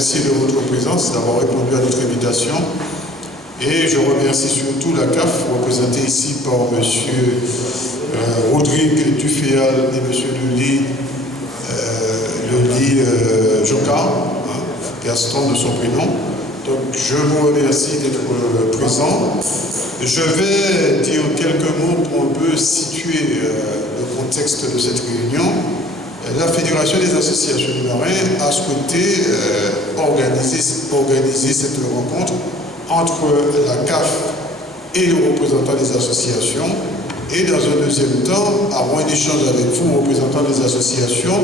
remercie de votre présence, d'avoir répondu à notre invitation. Et je remercie surtout la CAF, représentée ici par M. Rodrigue Duféal et M. Lely Jocard, Gaston de son prénom. Donc je vous remercie d'être présent. Je vais dire quelques mots pour un peu situer le contexte de cette réunion. La Fédération des associations du Marin a souhaité organiser cette rencontre entre la CAF et les représentants des associations, et dans un deuxième temps, avoir un échange avec vous, représentants des associations,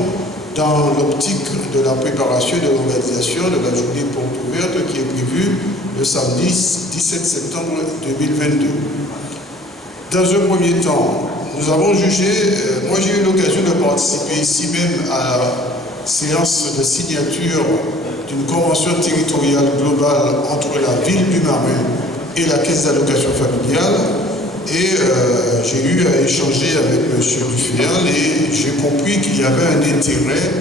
dans l'optique de la préparation de l'organisation de la journée porte ouverte qui est prévue le samedi 17 septembre 2022. Dans un premier temps, nous avons jugé, moi j'ai eu l'occasion de participer ici même à la séance de signature d'une convention territoriale globale entre la ville du Marin et la caisse d'allocation familiale, et j'ai eu à échanger avec M. Duféal et j'ai compris qu'il y avait un intérêt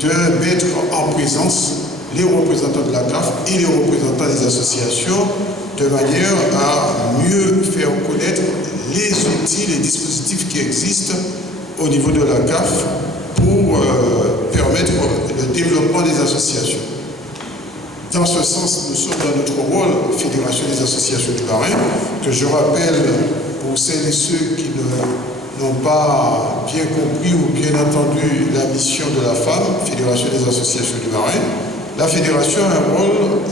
de mettre en présence les représentants de la CAF et les représentants des associations de manière à mieux faire connaître les outils, les dispositifs qui existent au niveau de la CAF pour permettre le développement des associations. Dans ce sens, nous sommes dans notre rôle, Fédération des associations du Marin, que je rappelle pour celles et ceux qui n'ont pas bien compris ou bien entendu la mission de la femme, Fédération des associations du Marin. La Fédération a un rôle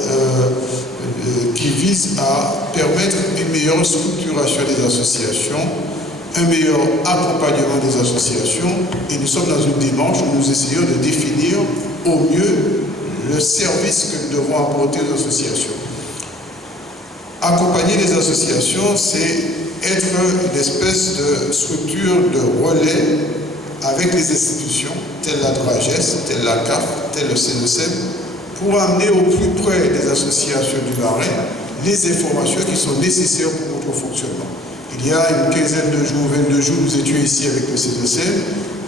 qui vise à permettre une meilleure structuration des associations, un meilleur accompagnement des associations, et nous sommes dans une démarche où nous essayons de définir au mieux le service que nous devons apporter aux associations. Accompagner les associations, c'est être une espèce de structure de relais avec les institutions, telles la DRAGES, telle la CAF, telle le CNESEM, pour amener au plus près des associations du Marin les informations qui sont nécessaires pour notre fonctionnement. Il y a une quinzaine de jours, 22 jours, nous étions ici avec le CNESEM,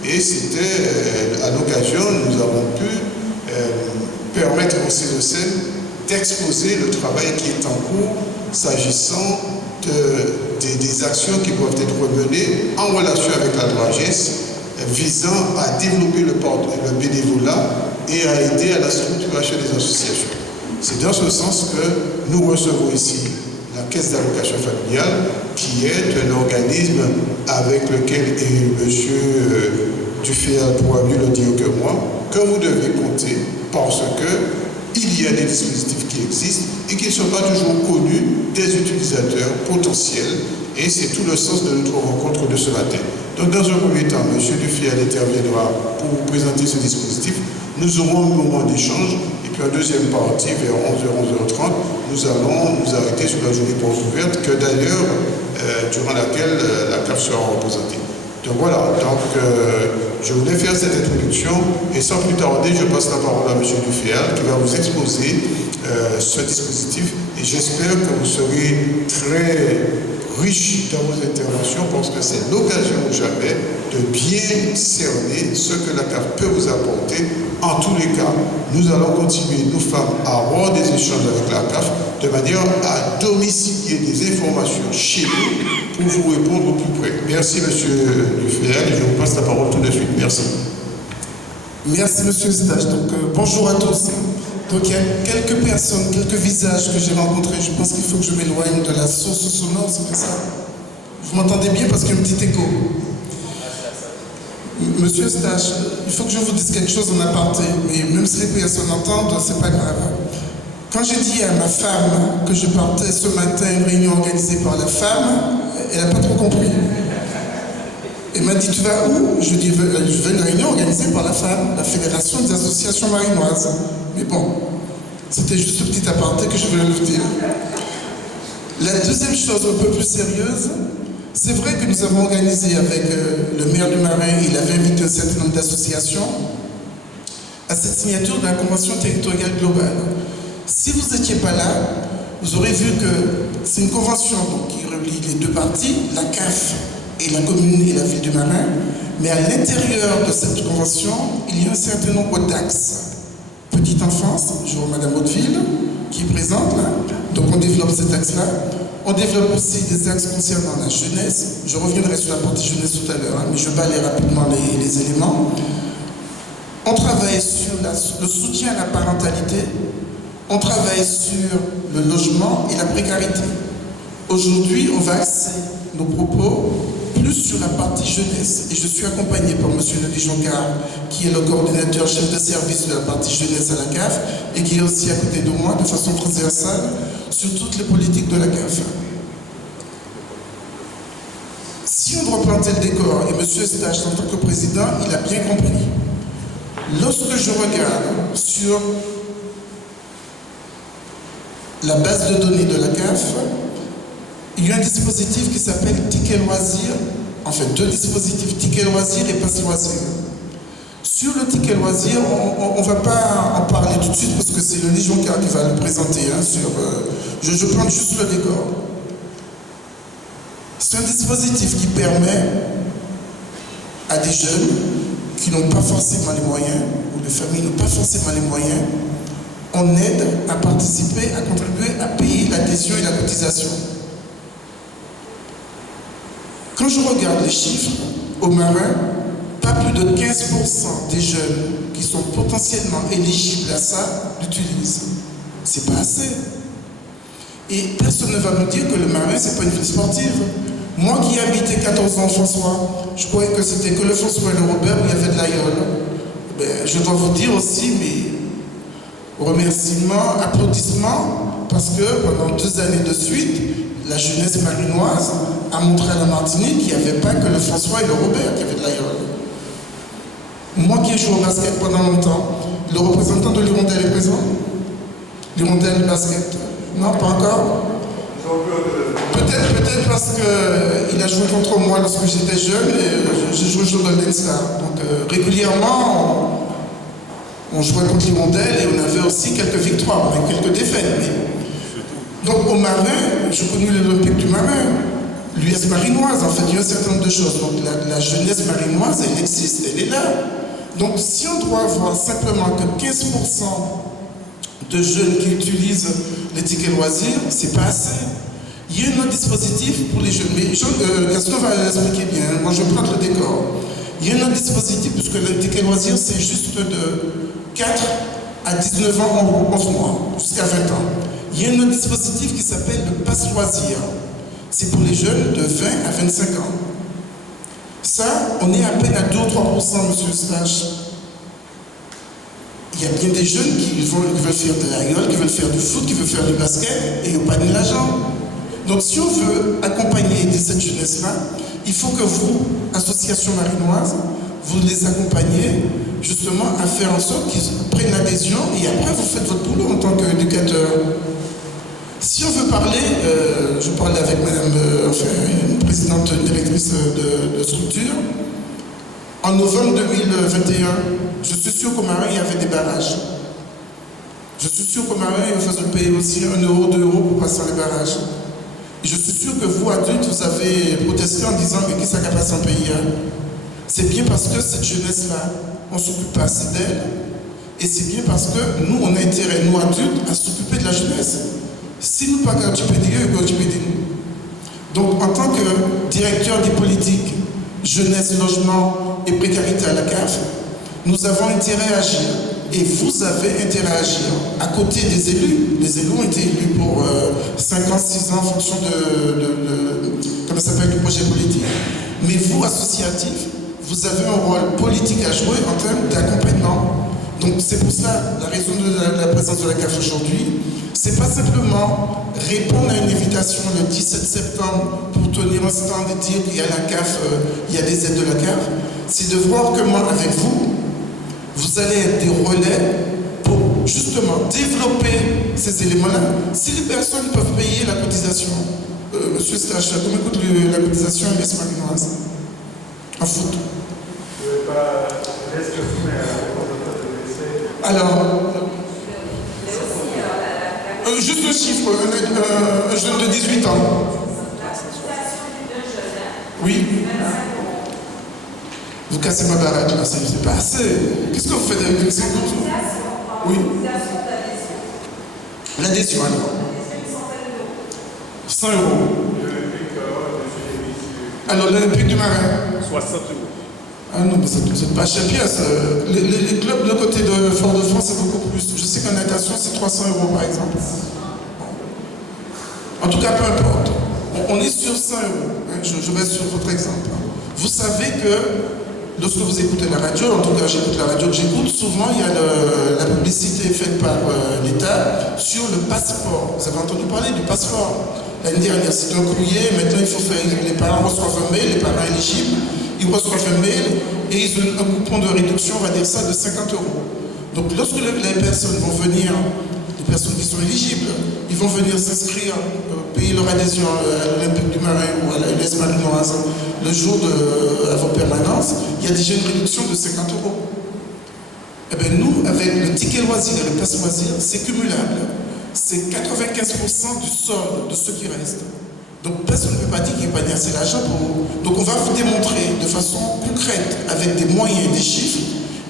et c'était à l'occasion, nous avons pu permettre au CNESEM d'exposer le travail qui est en cours s'agissant des actions qui doivent être menées en relation avec la DRAGES visant à développer le bénévolat et à aider à la structuration des associations. C'est dans ce sens que nous recevons ici la Caisse d'allocation familiale, qui est un organisme avec lequel, et M. Duféal pourra mieux le dire que moi, que vous devez compter parce qu'il y a des dispositifs qui existent et qui ne sont pas toujours connus des utilisateurs potentiels, et c'est tout le sens de notre rencontre de ce matin. Donc dans un premier temps, M. Duféal interviendra pour vous présenter ce dispositif. Nous aurons un moment d'échange, et puis en deuxième partie, vers 11h, 11h30, nous allons nous arrêter sur la journée porte ouverte, que d'ailleurs, durant laquelle la CAF sera représentée. Donc voilà, je voulais faire cette introduction, et sans plus tarder, je passe la parole à M. Duféal, qui va vous exposer ce dispositif, et j'espère que vous serez très riche dans vos interventions, parce que c'est l'occasion ou jamais de bien cerner ce que la CAF peut vous apporter. En tous les cas, nous allons continuer, nous femmes, à avoir des échanges avec la CAF de manière à domicilier des informations chez nous pour vous répondre au plus près. Merci M. Duféal, et je vous passe la parole tout de suite. Merci. Merci M. Stage. Donc bonjour à tous. Donc il y a quelques personnes, quelques visages que j'ai rencontrés. Je pense qu'il faut que je m'éloigne de la source sonore, c'est pour ça. Vous m'entendez bien parce qu'il y a un petit écho. Monsieur Stache, il faut que je vous dise quelque chose en aparté, mais même si les personnes entendent, c'est pas grave. Quand j'ai dit à ma femme que je partais ce matin à une réunion organisée par la femme, elle n'a pas trop compris. Elle m'a dit, tu vas où? Je dis, je vais à une réunion organisée par la femme, la Fédération des associations marinoises. Mais bon, c'était juste un petit aparté que je voulais vous dire. La deuxième chose un peu plus sérieuse, c'est vrai que nous avons organisé avec le maire du Marin, il avait invité un certain nombre d'associations à cette signature de la Convention territoriale globale. Si vous n'étiez pas là, vous aurez vu que c'est une convention donc, qui relie les deux parties, la CAF et la commune et la ville du Marin, mais à l'intérieur de cette convention, il y a un certain nombre d'axes. petite enfance. Je vois Madame Hauteville qui est présente là. Donc on développe cet axe-là. On développe aussi des axes concernant la jeunesse. Je reviendrai sur la partie jeunesse tout à l'heure, hein, mais je balaye rapidement les éléments. On travaille sur le soutien à la parentalité. On travaille sur le logement et la précarité. Aujourd'hui, on va axer nos propos plus sur la partie jeunesse. Et je suis accompagné par M. Nelly Joncard, qui est le coordinateur chef de service de la partie jeunesse à la CAF et qui est aussi à côté de moi de façon transversale sur toutes les politiques de la CAF. Si on doit planter le décor, et M. Eustache, en tant que président, il a bien compris. Lorsque je regarde sur la base de données de la CAF, il y a un dispositif qui s'appelle Ticket Loisir, en fait deux dispositifs, Ticket Loisir et Passe Loisir. Sur le Ticket Loisir, on ne va pas en parler tout de suite parce que c'est le Joncard qui va le présenter. Hein, je plante juste le décor. C'est un dispositif qui permet à des jeunes qui n'ont pas forcément les moyens, ou les familles n'ont pas forcément les moyens, on aide à participer, à contribuer, à payer l'adhésion et la cotisation. Quand je regarde les chiffres, au Marin, pas plus de 15% des jeunes qui sont potentiellement éligibles à ça l'utilisent. C'est pas assez. Et personne ne va me dire que le Marin, c'est pas une ville sportive. Moi qui habitais 14 ans François, je croyais que c'était que le François et le Robert où il y avait de l'aïeul. Ben, je dois vous dire aussi, mes remerciements, applaudissements, parce que pendant 2 années de suite, la jeunesse marinoise a montré à la Martinique qu'il n'y avait pas que le François et le Robert qui avaient de l'aïeul. Moi qui ai joué au basket pendant longtemps, le représentant de l'Hirondelle est présent? L'Hirondelle basket? Non, pas encore? Peut-être parce qu'il a joué contre moi lorsque j'étais jeune et j'ai joué au Golden Star. Donc régulièrement, on jouait contre l'Hirondelle et on avait aussi quelques victoires, on avait quelques défaites. Donc au Marin, j'ai connu l'Olympique du Marin, l'US marinoise, en fait, il y a un certain nombre de choses. Donc la jeunesse marinoise, elle existe, elle est là. Donc si on doit avoir simplement que 15% de jeunes qui utilisent les tickets loisirs, c'est pas assez. Il y a un autre dispositif pour les jeunes, mais Gaston va l'expliquer bien, moi je prends le décor. Il y a un autre dispositif, puisque le ticket loisir, c'est juste de 4 à 19 ans en 11 mois, jusqu'à 20 ans. Il y a un autre dispositif qui s'appelle le passe loisir. C'est pour les jeunes de 20 à 25 ans. Ça, on est à peine à 2 ou 3%, monsieur Eustache. Il y a bien des jeunes qui veulent faire de l'aïeul, qui veulent faire du foot, qui veulent faire du basket, et ils n'ont pas de l'argent. Donc si on veut accompagner cette jeunesse-là, il faut que vous, association marinoise, vous les accompagnez justement à faire en sorte qu'ils prennent l'adhésion et après vous faites votre boulot en tant qu'éducateur. Si on veut parler, je parlais avec madame, une présidente directrice de structure, en novembre 2021, je suis sûr qu'au Marin, il y avait des barrages. Je suis sûr qu'au Marin, il faisait payer aussi 1 euro, 2 euros pour passer les barrages. Et je suis sûr que vous, adultes, vous avez protesté en disant mais qui ça qui a passé en pays hein? C'est bien parce que cette jeunesse-là, on ne s'occupe pas assez d'elle. Et c'est bien parce que nous, on a intérêt, nous adultes, à s'occuper de la jeunesse. Si nous pas quand tu peux dire, tu peux dire nous. Donc, en tant que directeur des politiques, jeunesse, logement et précarité à la CAF, nous avons intérêt à agir. Et vous avez intérêt à agir à côté des élus. Les élus ont été élus pour 5 ans, 6 ans en fonction comment ça s'appelle, du projet politique. Mais vous, associatifs, vous avez un rôle politique à jouer en termes d'accompagnement. Donc c'est pour ça la raison de la présence de la CAF aujourd'hui. C'est pas simplement répondre à une invitation le 17 septembre pour tenir un stand et dire qu'il y a la CAF, il y a des aides de la CAF. C'est de voir comment avec vous, vous allez être des relais pour justement développer ces éléments-là. Si les personnes peuvent payer la cotisation, monsieur Stache, comment coûte la cotisation à l'US marinoise en foot? Je ne vais pas laisser soumettre à la réponse de alors, juste le chiffre, un jeune de 18 ans. Oui. Vous cassez ma baraque là, c'est pas assez. Qu'est-ce que vous faites avec les Oui. L'organisation d'adhésion. L'adhésion, alors. L'adhésion, 100 100 000 €. euros. Alors, l'Olympique du Marin. 60 €. Ah non, mais c'est pas cher pièce. Les clubs de côté de Fort-de-France, c'est beaucoup plus. Je sais qu'en natation, c'est 300 € par exemple. En tout cas, peu importe. On est sur 100 €. Hein, je reste sur votre exemple. Vous savez que lorsque vous écoutez la radio, en tout cas j'écoute la radio que j'écoute, souvent il y a la publicité faite par l'État sur le passeport. Vous avez entendu parler du passeport? L'année dernière, c'était un courrier, maintenant il faut faire, les parents reçoivent un mail, les parents éligibles, ils reçoivent un mail et ils ont un coupon de réduction, on va dire ça, de 50 €. Donc lorsque les personnes vont venir, les personnes qui sont éligibles, ils vont venir s'inscrire, payer leur adhésion à l'Olympique du Marin ou à l'US Malinoise le jour à vos permanences, il y a déjà une réduction de 50 €. Eh bien nous, avec le ticket loisir et le passe loisir, c'est cumulable. C'est 95% du solde de ce qui reste. Donc personne ne peut pas dire qu'il n'y a pas assez d'argent pour vous. Donc on va vous démontrer de façon concrète, avec des moyens, des chiffres,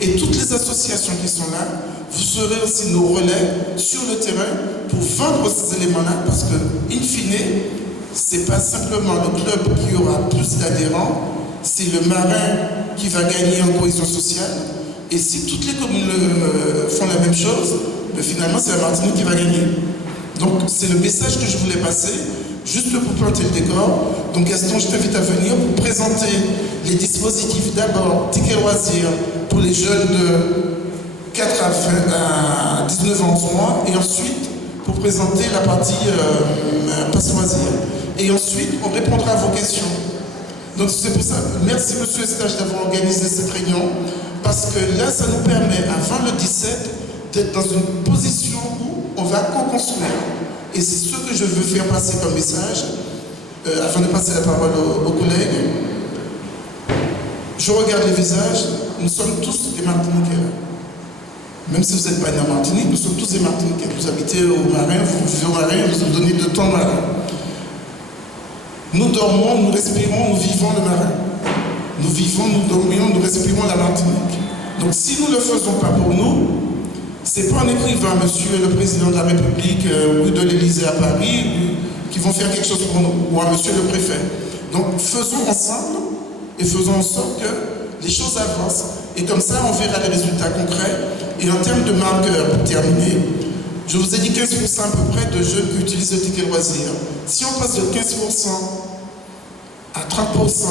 et toutes les associations qui sont là, vous serez aussi nos relais sur le terrain pour vendre ces éléments-là, parce que, in fine, ce n'est pas simplement le club qui aura plus d'adhérents, c'est le marin qui va gagner en cohésion sociale. Et si toutes les communes font la même chose, mais finalement c'est la Martinique qui va gagner. Donc c'est le message que je voulais passer, juste pour planter le décor. Donc Gaston, je t'invite à venir pour présenter les dispositifs. D'abord, ticket loisir pour les jeunes de 4 à 19 ans en ce mois, et ensuite pour présenter la partie passe loisir. Et ensuite, on répondra à vos questions. Donc c'est pour ça, merci Monsieur Eustache d'avoir organisé cette réunion, parce que là, ça nous permet, avant le 17, d'être dans une position où on va co-construire. Et c'est ce que je veux faire passer comme message, afin de passer la parole aux collègues. Je regarde les visages, nous sommes tous des Martiniquais. Même si vous n'êtes pas né en Martinique, nous sommes tous des Martiniquais. Vous habitez au Marin, vous vivez au Marin, vous vous donnez de temps marin. Nous dormons, nous respirons, nous vivons le Marin. Nous vivons, nous dormions, nous respirons la Martinique. Donc si nous ne le faisons pas pour nous, c'est pas en écrivant Monsieur le Président de la République ou de l'Élysée à Paris qui vont faire quelque chose pour nous, ou à Monsieur le Préfet. Donc faisons ensemble et faisons en sorte que les choses avancent. Et comme ça, on verra les résultats concrets. Et en termes de marqueurs, pour terminer, je vous ai dit 15% à peu près de jeunes qui utilisent le ticket loisir. Si on passe de 15% à 30%,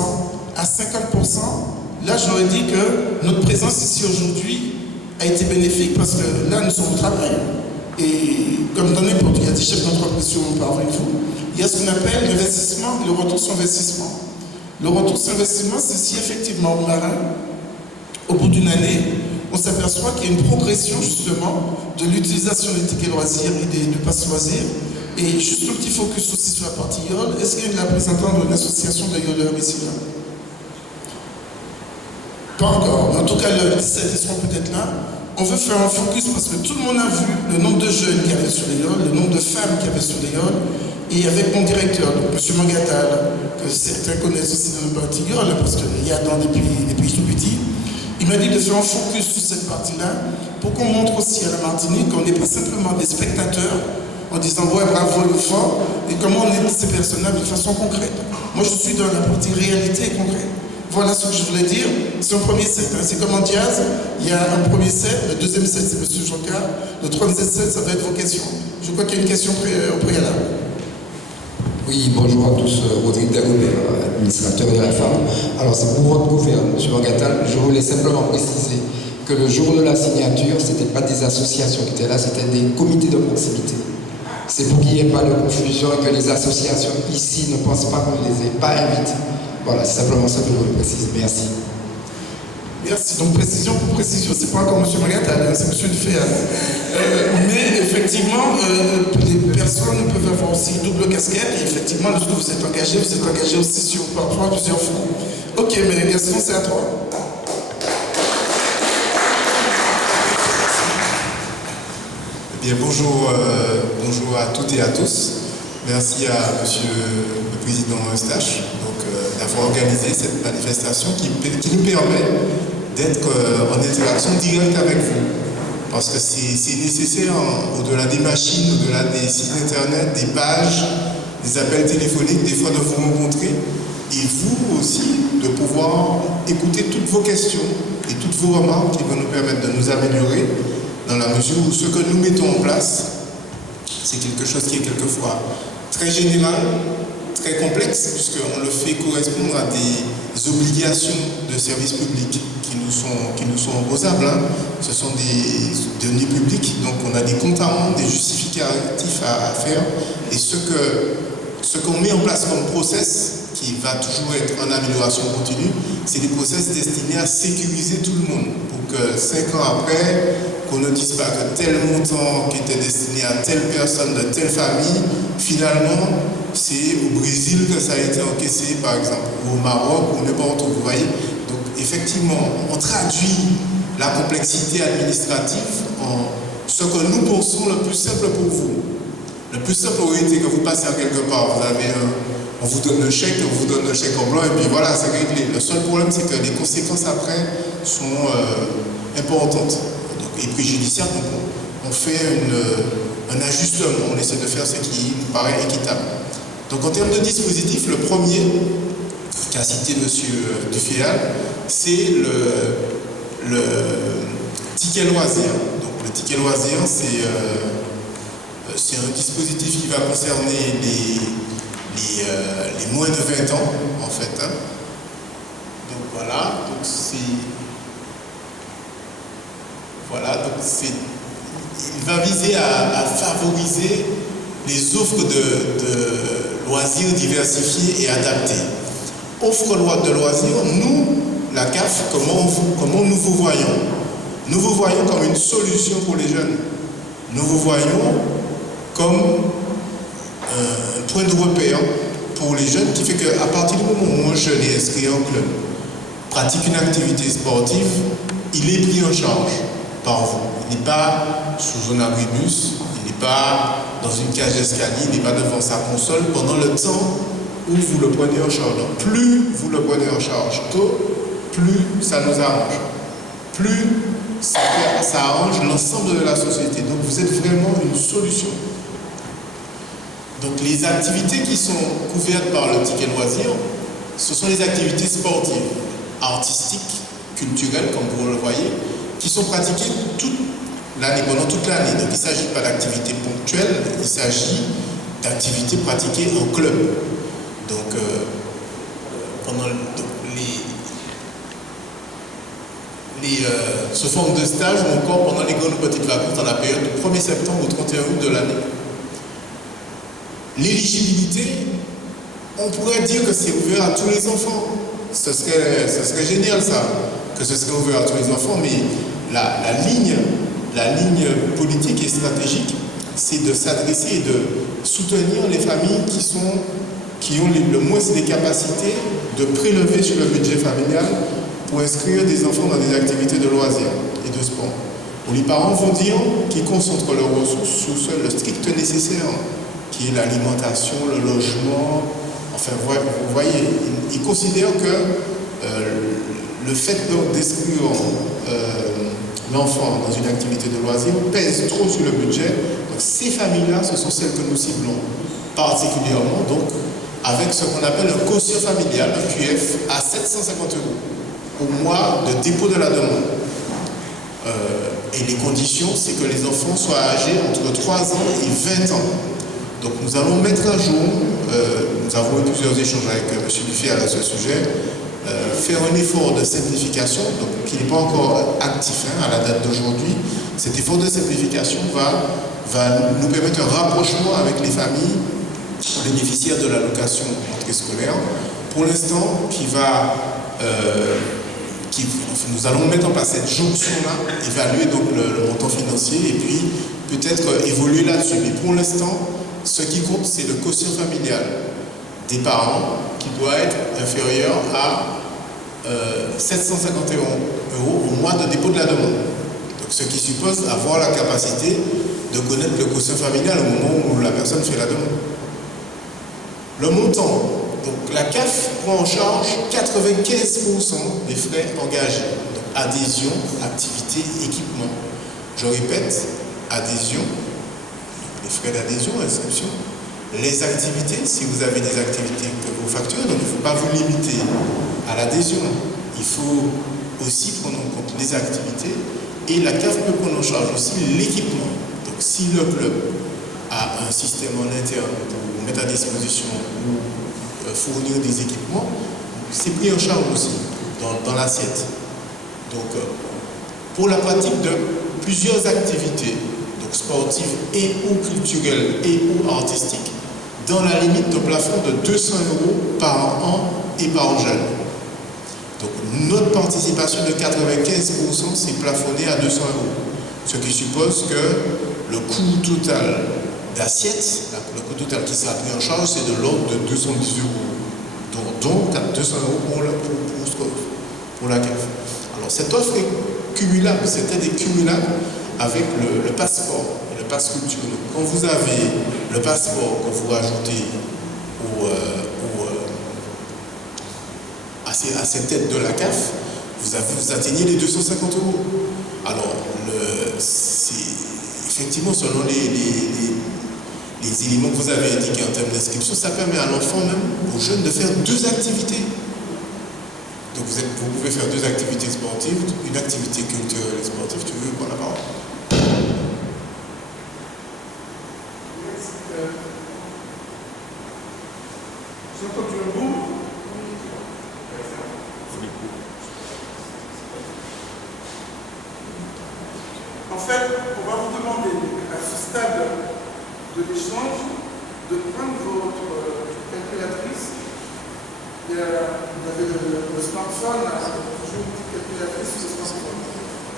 à 50%, là j'aurais dit que notre présence ici aujourd'hui a été bénéfique, parce que là nous sommes au travail. Et comme dans n'importe, il y a des chefs d'entreprise qui ont parlé avec vous, il y a ce qu'on appelle l'investissement et le retour sur investissement. Le retour sur investissement, c'est si effectivement au Marin, au bout d'une année, on s'aperçoit qu'il y a une progression justement de l'utilisation des tickets loisirs et du pass loisirs. Et juste un petit focus aussi sur la partie YOL. Est-ce qu'il y a une représentante de l'association de YOLeurs ici là? Pas encore, mais en tout cas le 17, ils seront peut-être là. On veut faire un focus parce que tout le monde a vu le nombre de jeunes qui avaient sur les YOL, le nombre de femmes qui avaient sur les YOL. Et avec mon directeur, donc M. Mangatal, que certains connaissent aussi dans le parti YOL, parce qu'il y a dans des pays tout petits, il m'a dit de faire un focus sur cette partie-là pour qu'on montre aussi à la Martinique qu'on n'est pas simplement des spectateurs en disant ouais, bravo le fort, et comment on aide ces personnes-là de façon concrète. Moi je suis dans la partie réalité et concrète. Voilà ce que je voulais dire. C'est un premier set. Hein. C'est comme en jazz, il y a un premier set, le deuxième set c'est M. Jonca, le troisième set ça va être vos questions. Je crois qu'il y a une question au préalable. Oui, bonjour à tous, Rodrigue Dagoubert, administrateur de la femme. Alors c'est pour votre gouverne, M. Mangatal, je voulais simplement préciser que le jour de la signature, ce n'était pas des associations qui étaient là, c'était des comités de proximité. C'est pour qu'il n'y ait pas de confusion et que les associations ici ne pensent pas qu'on ne les ait pas invités. Voilà, c'est simplement ça que je voulais préciser. Merci. Merci. Donc précision pour précision, c'est pas encore M. Mangatal, c'est M. Duféal. Mais effectivement, les personnes peuvent avoir aussi une double casquette, et effectivement, lorsque vous êtes engagé aussi sur parfois plusieurs fronts. Ok, mais Gaston, c'est à toi. Eh bien, bonjour à toutes et à tous. Merci à Monsieur le Président Eustache d'avoir organisé cette manifestation qui nous permet d'être en interaction directe avec vous. parce que c'est nécessaire, au-delà des machines, au-delà des sites internet, des pages, des appels téléphoniques, des fois de vous rencontrer, et vous aussi de pouvoir écouter toutes vos questions et toutes vos remarques qui vont nous permettre de nous améliorer dans la mesure où ce que nous mettons en place, c'est quelque chose qui est quelquefois très général, très complexe, puisqu'on le fait correspondre à des obligations de service public qui nous sont opposables. Ce sont des deniers publics, donc on a des comptes à rendre, des justificatifs à faire, et ce qu'on met en place comme process, qui va toujours être en amélioration continue, c'est des process destinés à sécuriser tout le monde, pour que 5 ans après, qu'on ne dise pas que tel montant qui était destiné à telle personne de telle famille, finalement, c'est au Brésil que ça a été encaissé, par exemple, ou au Maroc, ou n'importe où, vous voyez. Donc, effectivement, on traduit la complexité administrative en ce que nous pensons le plus simple pour vous. Le plus simple aurait été que vous passez à quelque part, on vous donne le chèque, en blanc, et puis voilà, c'est réglé. Le seul problème, c'est que les conséquences après sont importantes et préjudiciables. Donc, on fait un ajustement, on essaie de faire ce qui nous paraît équitable. Donc en termes de dispositif, le premier qu'a cité M. Duféal, c'est le ticket loisir. Donc le ticket loisir, c'est un dispositif qui va concerner les moins de 20 ans, en fait. Donc voilà, il va viser à favoriser les offres de loisirs diversifiés et adaptés. Offre de loisirs, nous, la CAF, comment nous vous voyons? Nous vous voyons comme une solution pour les jeunes. Nous vous voyons comme un point de repère pour les jeunes qui fait qu'à partir du moment où un jeune est inscrit en club, pratique une activité sportive, il est pris en charge par vous. Il n'est pas sous un abribus, il n'est pas dans une cage d'escalier, il n'est pas devant sa console pendant le temps où vous le prenez en charge. Donc, plus vous le prenez en charge tôt, plus ça nous arrange. Plus ça arrange l'ensemble de la société. Donc vous êtes vraiment une solution. Donc les activités qui sont couvertes par le ticket loisir, ce sont les activités sportives, artistiques, culturelles, comme vous le voyez, qui sont pratiquées pendant toute l'année. Donc il ne s'agit pas d'activités ponctuelles, il s'agit d'activités pratiquées en club. Donc sous forme de stage ou encore pendant les grandes petites vacances dans la période du 1er septembre au 31 août de l'année. L'éligibilité, on pourrait dire que c'est ouvert à tous les enfants. Ce serait génial ça, que ce serait ouvert à tous les enfants, mais la ligne politique et stratégique, c'est de s'adresser et de soutenir les familles qui ont le moins des capacités de prélever sur le budget familial pour inscrire des enfants dans des activités de loisirs et de sport. Où les parents vont dire qu'ils concentrent leurs ressources sur le strict nécessaire, qui est l'alimentation, le logement. Enfin, vous voyez, ils considèrent que le fait d'inscrire l'enfant dans une activité de loisirs pèse trop sur le budget. Donc, ces familles-là, ce sont celles que nous ciblons particulièrement, donc, avec ce qu'on appelle un quotient familial, un QF, à 750 € au mois de dépôt de la demande. Et les conditions, c'est que les enfants soient âgés entre 3 ans et 20 ans. Donc nous allons mettre à jour, nous avons eu plusieurs échanges avec M. Duféal à ce sujet, faire un effort de simplification, donc qui n'est pas encore actif à la date d'aujourd'hui. Cet effort de simplification va nous permettre un rapprochement avec les familles bénéficiaires de l'allocation rentrée scolaire. Pour l'instant, nous allons mettre en place cette jonction-là, évaluer donc le montant financier et puis peut-être évoluer là-dessus. Mais pour l'instant, ce qui compte, c'est le quotient familial des parents qui doit être inférieur à 750 € au mois de dépôt de la demande. Donc, ce qui suppose avoir la capacité de connaître le quotient familial au moment où la personne fait la demande. Le montant. Donc la CAF prend en charge 95% des frais engagés. Donc adhésion, activité, équipement. Je répète, adhésion, les frais d'adhésion, inscription, les activités, si vous avez des activités que vous facturez, donc il ne faut pas vous limiter à l'adhésion. Il faut aussi prendre en compte les activités et la CAF peut prendre en charge aussi l'équipement. Donc si le club a un système en interne pour mettre à disposition ou fournir des équipements, c'est pris en charge aussi dans l'assiette. Donc pour la pratique de plusieurs activités, donc sportives et ou culturelles et ou artistiques, dans la limite de plafond de 200 € par an et par jeune. Donc notre participation de 95%, c'est plafonné à 200 €. Ce qui suppose que le coût total d'assiette, le coût total qui sera pris en charge, c'est de l'ordre de 210 €. Donc 200 € pour la CAF. Alors cette offre est cumulable, c'était des cumulables avec le passeport et le passe culture. Donc, quand vous avez le passeport que vous rajoutez à cette aide de la CAF, vous atteignez les 250 €. Alors, effectivement, selon les éléments que vous avez indiqués en termes d'inscription, ça permet à l'enfant même, aux jeunes, de faire 2 activités. Donc vous pouvez faire 2 activités sportives, une activité culturelle et sportive. Tu veux prendre la parole? J'ai entendu un mot. En fait, on va vous demander à ce stade de l'échange de prendre votre calculatrice. Vous avez le smartphone, toujours une petite calculatrice sur le smartphone.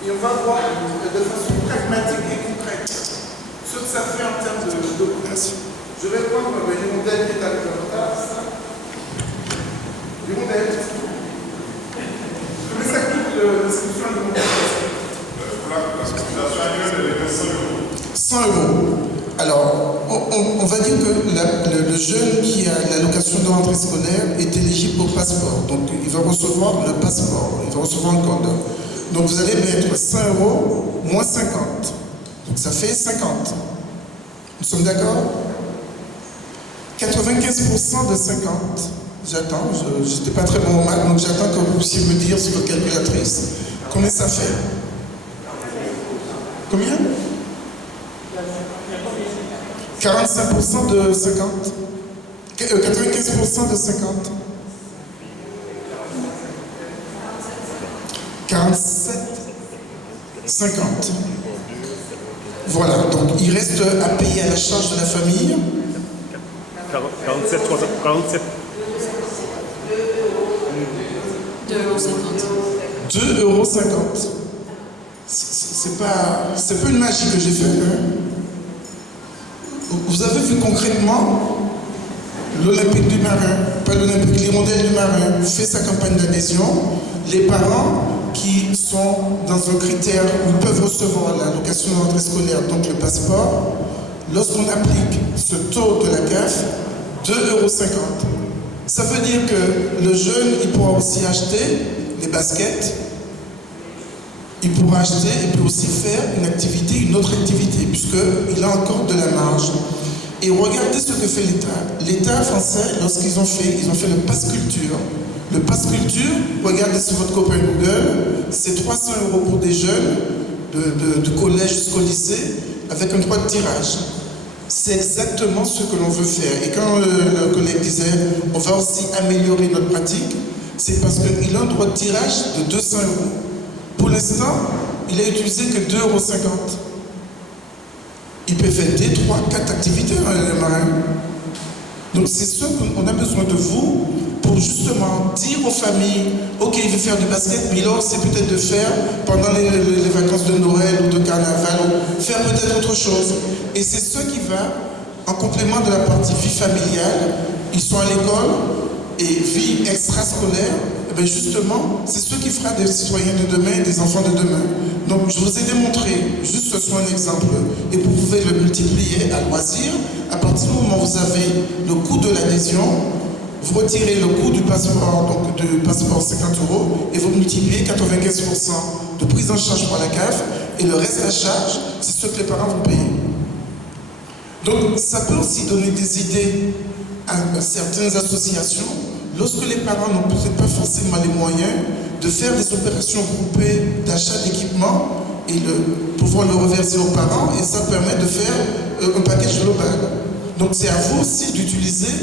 Et on va voir de façon pragmatique et concrète ce que ça fait en termes de coûts. Je vais prendre l'hirondelle qui est à l'intérieur, ça. L'hirondelle. Combien ça coûte l'inscription à l'hirondelle? L'inscription annuelle est de 100 €. 100 €. Alors, on va dire que le jeune qui a l'allocation de rentrée scolaire est éligible au passeport. Donc, il va recevoir le passeport, il va recevoir le code. Donc, vous allez mettre 100 € moins 50. Donc, ça fait 50. Nous sommes d'accord? 95% de 50. J'attends, je n'étais pas très bon au maths, donc j'attends que vous puissiez me dire sur votre calculatrice combien ça fait. Combien? 45% de 50. 95% de 50. 47. 50. Voilà, donc il reste à payer à la charge de la famille. 47. 2,50 €. C'est pas une magie que j'ai fait. Hein. Vous avez vu concrètement l'Olympique du Marin, pas l'Olympique, l'Hirondelle du Marin, fait sa campagne d'adhésion. Les parents qui sont dans un critère où ils peuvent recevoir l'allocation de rentrée scolaire, donc le passeport, lorsqu'on applique ce taux de la CAF, 2,50 €. Ça veut dire que le jeune, il pourra aussi acheter les baskets, il pourra acheter et puis aussi faire une autre activité, puisqu'il a encore de la marge. Et regardez ce que fait l'État. L'État français, lorsqu'ils ont fait le pass culture. Le pass culture, regardez sur votre copain Google, c'est 300 € pour des jeunes de collège jusqu'au lycée, avec un droit de tirage. C'est exactement ce que l'on veut faire. Et quand le collègue disait, on va aussi améliorer notre pratique, c'est parce qu'il a un droit de tirage de 200 €. Pour l'instant, il a utilisé que 2,50 €. Il peut faire 2, 3, 4 activités dans les marins. Donc c'est ce qu'on a besoin de vous pour justement dire aux familles, ok, il veut faire du basket, mais là c'est peut-être de faire pendant les vacances de Noël ou de carnaval, ou faire peut-être autre chose. Et c'est ce qui va, en complément de la partie vie familiale, ils sont à l'école et vie extrascolaire, et bien justement, c'est ce qui fera des citoyens de demain et des enfants de demain. Donc je vous ai démontré, juste ce soit un exemple, et vous pouvez le multiplier à loisir. À partir du moment où vous avez le coût de l'adhésion, vous retirez le coût du passeport, donc du passeport 50 € et vous multipliez 95% de prise en charge par la CAF et le reste à charge, c'est ce que les parents vont payer. Donc, ça peut aussi donner des idées à certaines associations, lorsque les parents n'ont peut-être pas forcément les moyens de faire des opérations groupées d'achat d'équipement et pouvoir le reverser aux parents, et ça permet de faire un package global. Donc, c'est à vous aussi d'utiliser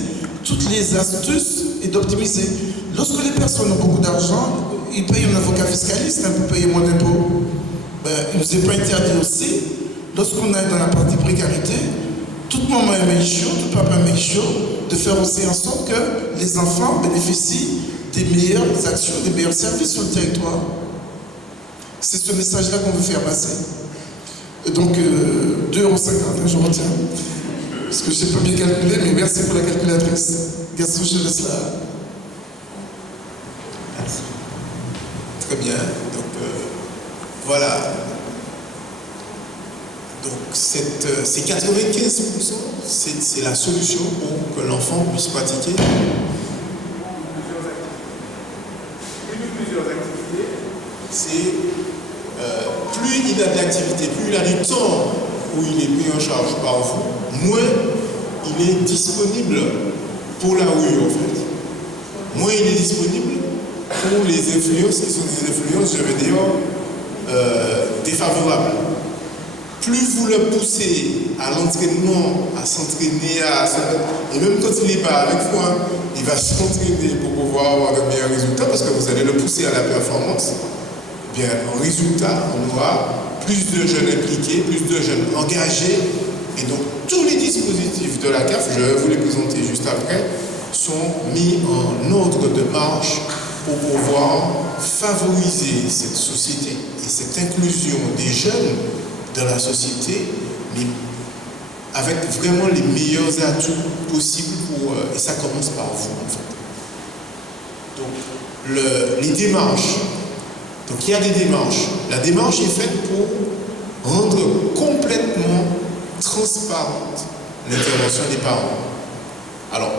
toutes les astuces et d'optimiser. Lorsque les personnes ont beaucoup d'argent, ils payent un avocat fiscaliste pour payer moins d'impôts. Il ne nous est pas interdit aussi, lorsqu'on est dans la partie précarité, toute maman est chaud, tout papa est chaud, de faire aussi en sorte que les enfants bénéficient des meilleures actions, des meilleurs services sur le territoire. C'est ce message-là qu'on veut faire passer. Et donc, 2,50 €, je retiens. Parce que je n'ai pas bien calculé, mais merci pour la calculatrice. Gaston, je laisse là. Merci. Très bien. Donc, voilà. Donc, ces 95%, c'est la solution pour que l'enfant puisse pratiquer Plusieurs activités. c'est plus il a d'activité, plus il a du temps où il est pris en charge par vous, moins il est disponible pour la rue en fait. Moins il est disponible pour les influences qui sont des influences, je veux dire, défavorables. Plus vous le poussez à l'entraînement, à s'entraîner, et même quand il n'est pas avec vous, il va s'entraîner pour pouvoir avoir de meilleurs résultats parce que vous allez le pousser à la performance. Bien, en résultat, on aura plus de jeunes impliqués, plus de jeunes engagés, et donc tous les dispositifs de la CAF, je vais vous les présenter juste après, sont mis en ordre de marche pour pouvoir favoriser cette société et cette inclusion des jeunes dans la société, mais avec vraiment les meilleurs atouts possibles et ça commence par vous en fait. Donc les démarches. Donc il y a des démarches. La démarche est faite pour rendre complètement transparente l'intervention des parents. Alors,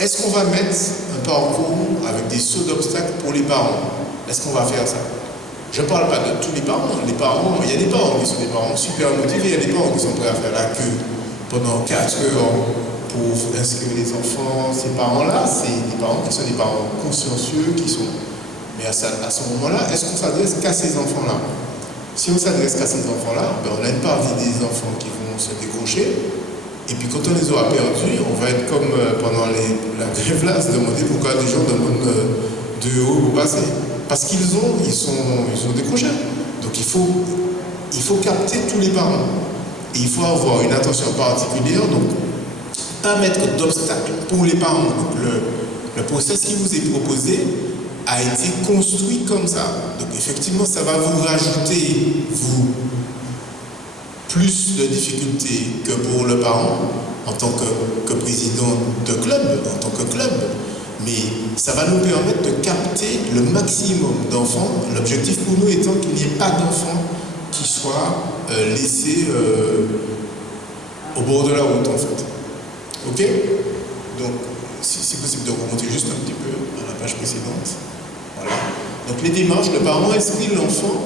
est-ce qu'on va mettre un parcours avec des sauts d'obstacles pour les parents? Est-ce qu'on va faire ça? Je ne parle pas de tous les parents. Les parents, il y a des parents qui sont des parents super motivés, il y a des parents qui sont prêts à faire la queue pendant 4 heures pour inscrire les enfants. Ces parents-là, c'est des parents qui sont des parents consciencieux, qui sont... Mais à ce moment-là, est-ce qu'on s'adresse qu'à ces enfants-là? Si on s'adresse qu'à ces enfants-là, on a une partie des enfants qui vont se décrocher. Et puis quand on les aura perdus, on va être comme pendant la grève là, se demander pourquoi les gens demandent de haut pour passer. Parce qu'ils sont décrochés. Donc il faut capter tous les parents. Et il faut avoir une attention particulière, donc pas mettre d'obstacles pour les parents. Donc le process qui vous est proposé a été construit comme ça. Donc effectivement, ça va vous rajouter, vous, plus de difficultés que pour le parent en tant que président de club, en tant que club. Mais ça va nous permettre de capter le maximum d'enfants. L'objectif pour nous étant qu'il n'y ait pas d'enfants qui soient laissés au bord de la route en fait. Ok? Donc, si c'est possible de remonter juste un petit peu à la page précédente. Voilà. Donc les démarches, le parent inscrit l'enfant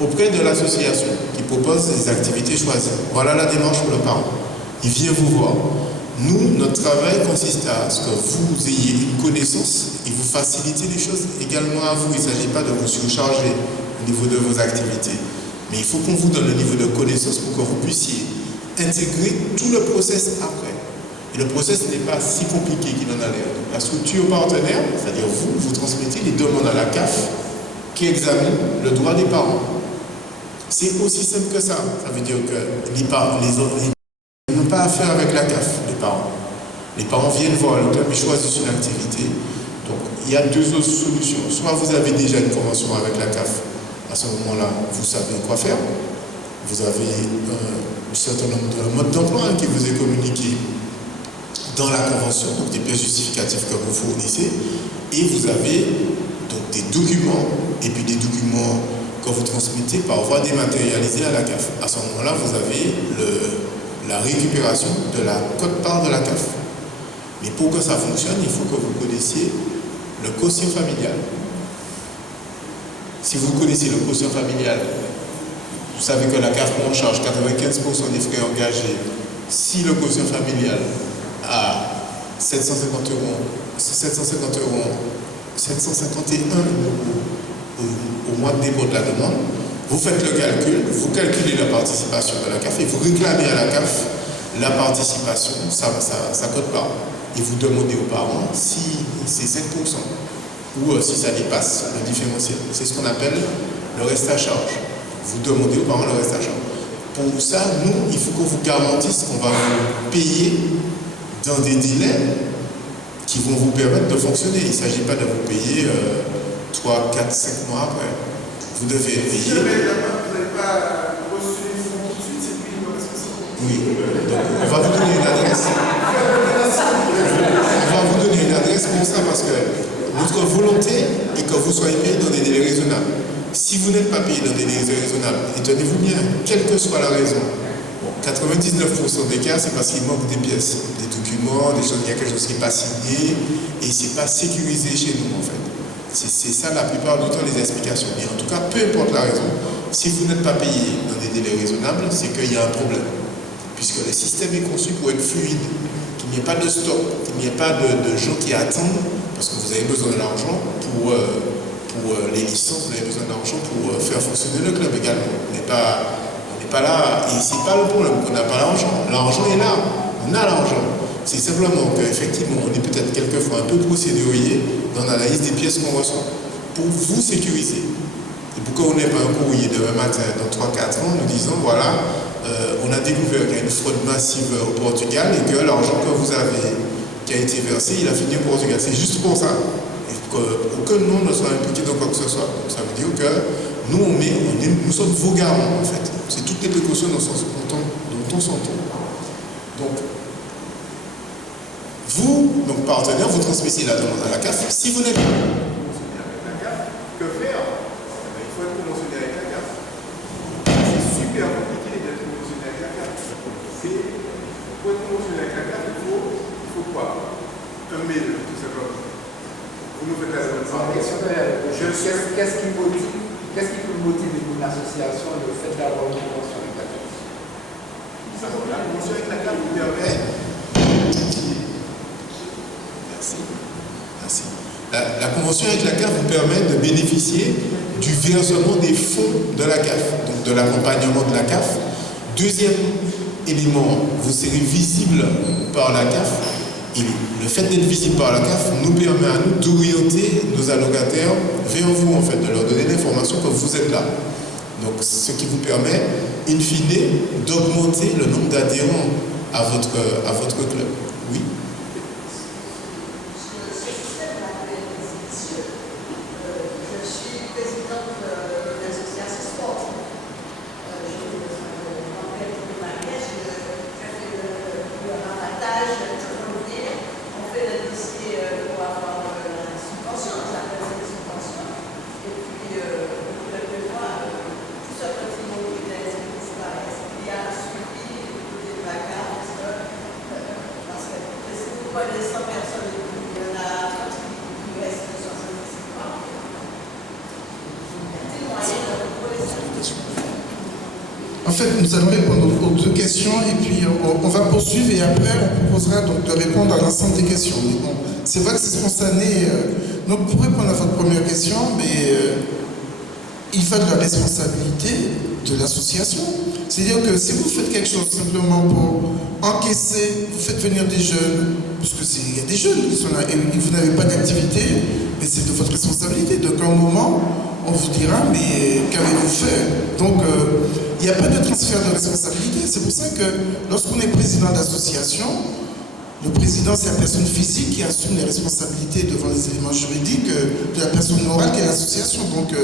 auprès de l'association qui propose des activités choisies. Voilà la démarche pour le parent. Il vient vous voir. Nous, notre travail consiste à ce que vous ayez une connaissance et vous facilitez les choses également à vous. Il ne s'agit pas de vous surcharger au niveau de vos activités. Mais il faut qu'on vous donne le niveau de connaissance pour que vous puissiez intégrer tout le process après. Et le process n'est pas si compliqué qu'il en a l'air. La structure partenaire, c'est-à-dire vous transmettez les demandes à la CAF qui examine le droit des parents. C'est aussi simple que ça. Ça veut dire que les autres n'ont pas affaire avec la CAF, les parents. Les parents viennent voir le club et choisissent une activité. Donc, il y a deux autres solutions. Soit vous avez déjà une convention avec la CAF. À ce moment-là, vous savez quoi faire. Vous avez un certain nombre de modes d'emploi qui vous est communiqué dans la convention, donc des pièces justificatives que vous fournissez. Et vous avez donc des documents, et puis des documents que vous transmettez par voie dématérialisée à la CAF. À ce moment-là, vous avez la récupération de la quote-part de la CAF. Mais pour que ça fonctionne, il faut que vous connaissiez le quotient familial. Si vous connaissez le quotient familial, Vous savez que la CAF prend en charge 95% des frais engagés si le quotient familial a 751 euros au mois de dépôt de la demande. Vous faites le calcul, vous calculez la participation de la CAF et vous réclamez à la CAF la participation, ça code pas. Et vous demandez aux parents si c'est 5% ou si ça dépasse le différentiel. C'est ce qu'on appelle le reste à charge. Vous demandez aux parents le reste à charge. Pour ça, nous, il faut qu'on vous garantisse qu'on va vous payer dans des délais qui vont vous permettre de fonctionner. Il ne s'agit pas de vous payer 3, 4, 5 mois après. Vous devez payer. Vous n'avez pas reçu les fonds tout de suite, c'est lui le responsable. Oui, donc on va vous donner une adresse. On va vous donner une adresse pour ça parce que notre volonté est que vous soyez payé dans des délais raisonnables. Si vous n'êtes pas payé dans des délais raisonnables, et tenez-vous bien, quelle que soit la raison, 99% des cas, c'est parce qu'il manque des pièces, des documents, des choses, il y a quelque chose qui n'est pas signé et c'est pas sécurisé chez nous en fait. C'est ça la plupart du temps les explications. Et en tout cas, peu importe la raison, si vous n'êtes pas payé dans des délais raisonnables, c'est qu'il y a un problème. Puisque le système est conçu pour être fluide, qu'il n'y ait pas de stock, qu'il n'y ait pas de gens qui attendent, parce que vous avez besoin de l'argent pour les licences, vous avez besoin d'argent pour faire fonctionner le club également. On n'est pas là, et c'est pas le problème qu'on n'a pas l'argent. L'argent est là, on a l'argent. C'est simplement qu'effectivement, on est peut-être quelquefois un peu procédurier dans l'analyse des pièces qu'on reçoit. Pour vous sécuriser. Et pour qu'on n'ait pas un courrier demain matin, dans 3-4 ans, nous disant, voilà, on a découvert qu'il y a une fraude massive au Portugal et que l'argent que vous avez, qui a été versé, il a fini au Portugal. C'est juste pour ça. Et qu'aucun de nous ne soit impliqué dans quoi que ce soit. Donc ça veut dire que nous sommes vos garants, en fait. C'est toutes les précautions dont on s'entend. Donc, vous, donc partenaire, vous transmettez la demande à la CAF. Si vous n'êtes pas conventionné avec la CAF, que faire? Il faut être conventionné avec la CAF. C'est super compliqué d'être conventionné avec la CAF. Pour être conventionné avec la CAF, il faut quoi? Un mail, tout simplement. Vous nous faites la demande par mail. Qu'est-ce qui peut motiver une association le fait d'avoir une convention avec la CAF? La convention avec la CAF vous permet. Merci. La convention avec la CAF vous permet de bénéficier du versement des fonds de la CAF, donc de l'accompagnement de la CAF. Deuxième élément, vous serez visible par la CAF. Et le fait d'être visible par la CAF nous permet à nous d'orienter nos allocataires vers vous, en fait, de leur donner l'information que vous êtes là. Donc, ce qui vous permet, in fine, d'augmenter le nombre d'adhérents à votre club. Oui. En fait, nous allons répondre aux deux questions et puis on va poursuivre et après on proposera donc de répondre à l'ensemble des questions. Mais bon, c'est vrai que c'est spontané. Donc pour répondre à votre première question, mais il va de la responsabilité de l'association. C'est-à-dire que si vous faites quelque chose simplement pour encaisser, vous faites venir des jeunes, parce qu'il y a des jeunes qui sont là et vous n'avez pas d'activité, mais c'est de votre responsabilité. Donc à un moment, on vous dira, mais qu'avez-vous fait? Donc il n'y a pas de transfert de responsabilité. C'est pour ça que lorsqu'on est président d'association, le président, c'est la personne physique qui assume les responsabilités devant les éléments juridiques de la personne morale qui est l'association. Donc,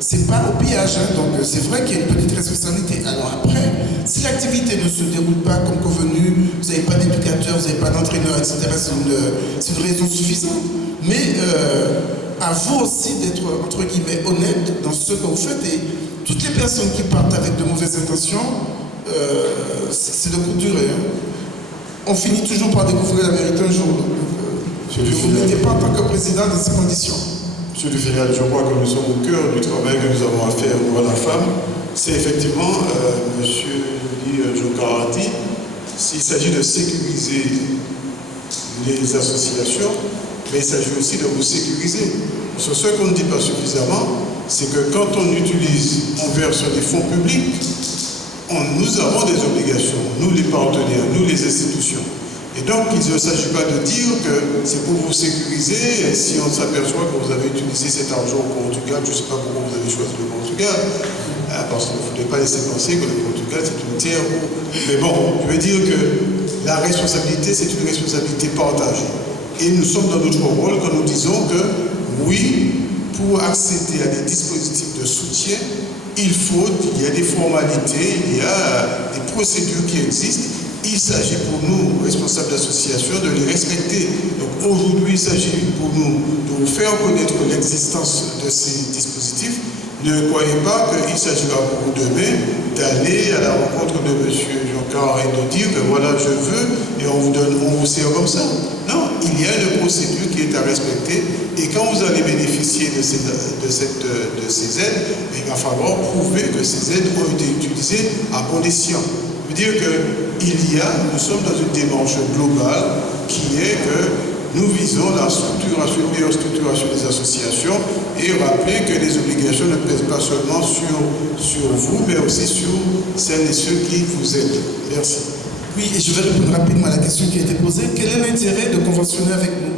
c'est pas au pillage. Hein. Donc, c'est vrai qu'il y a une petite responsabilité. Alors après, si l'activité ne se déroule pas comme convenu, vous n'avez pas d'éducateur, vous n'avez pas d'entraîneur, etc., c'est une raison suffisante. Mais à vous aussi d'être, entre guillemets, honnête dans ce que vous faites. Et toutes les personnes qui partent avec de mauvaises intentions, c'est de courte durée. Hein. On finit toujours par découvrir la vérité un jour. Vous n'étiez pas en tant que président dans ces conditions. Monsieur Duférial, je crois que nous sommes au cœur du travail que nous avons à faire pour la femme. C'est effectivement, M. Jokarati, s'il s'agit de sécuriser les associations, mais il s'agit aussi de vous sécuriser. Parce que ce qu'on ne dit pas suffisamment, c'est que quand on utilise, on verse des fonds publics, nous avons des obligations, nous les partenaires, nous les institutions. Et donc, il ne s'agit pas de dire que c'est pour vous sécuriser, et si on s'aperçoit que vous avez utilisé cet argent au Portugal, je ne sais pas pourquoi vous avez choisi le Portugal, parce que vous ne voulez pas laisser penser que le Portugal c'est une terre où... Mais bon, je veux dire que la responsabilité, c'est une responsabilité partagée. Et nous sommes dans notre rôle quand nous disons que, oui, pour accéder à des dispositifs de soutien, il y a des formalités, il y a des procédures qui existent. Il s'agit pour nous, responsables d'associations, de les respecter. Donc aujourd'hui, il s'agit pour nous de vous faire connaître l'existence de ces dispositifs. Ne croyez pas qu'il s'agira pour vous demain d'aller à la rencontre de M. Jonkar et de dire que voilà, je veux, et on vous sert comme ça. Non, il y a une procédure qui est à respecter, et quand vous allez bénéficier de ces aides, il va falloir prouver que ces aides ont été utilisées à bon escient. Je veux dire que nous sommes dans une démarche globale qui est que nous visons la structuration, une meilleure structuration des associations et rappeler que les obligations ne pèsent pas seulement sur vous, mais aussi sur celles et ceux qui vous aident. Merci. Oui, et je vais répondre rapidement à la question qui a été posée. Quel est l'intérêt de conventionner avec nous?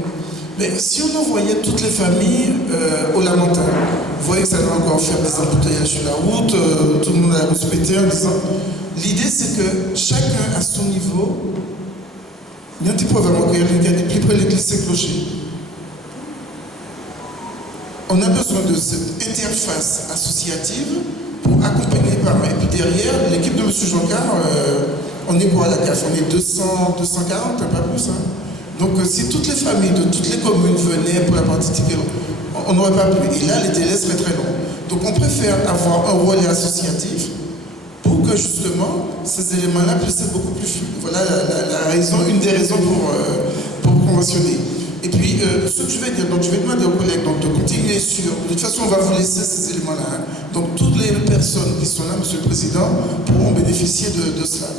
Mais si on envoyait toutes les familles au Lamentin, vous voyez que ça va encore faire des embouteillages sur la route, tout le monde a respecté en disant... L'idée, c'est que chacun à son niveau, il y a un petit peu vraiment qu'il y a des plus près de l'église Saint-Clocher. On a besoin de cette interface associative pour accompagner les parents. Et puis derrière, l'équipe de M. Jonkar, on est quoi à la CAF? On est 240, pas plus. Hein. Donc si toutes les familles de toutes les communes venaient pour la partie ticket, on n'aurait pas pu. Et là, les délais seraient très longs. Donc on préfère avoir un relais associatif pour que justement ces éléments-là puissent être beaucoup plus fluides. Voilà une des raisons pour conventionner. Et puis, ce que je vais dire, donc je vais demander aux collègues donc, de continuer sur... De toute façon, on va vous laisser ces éléments-là. Hein. Donc, toutes les personnes qui sont là, Monsieur le Président, pourront bénéficier de cela.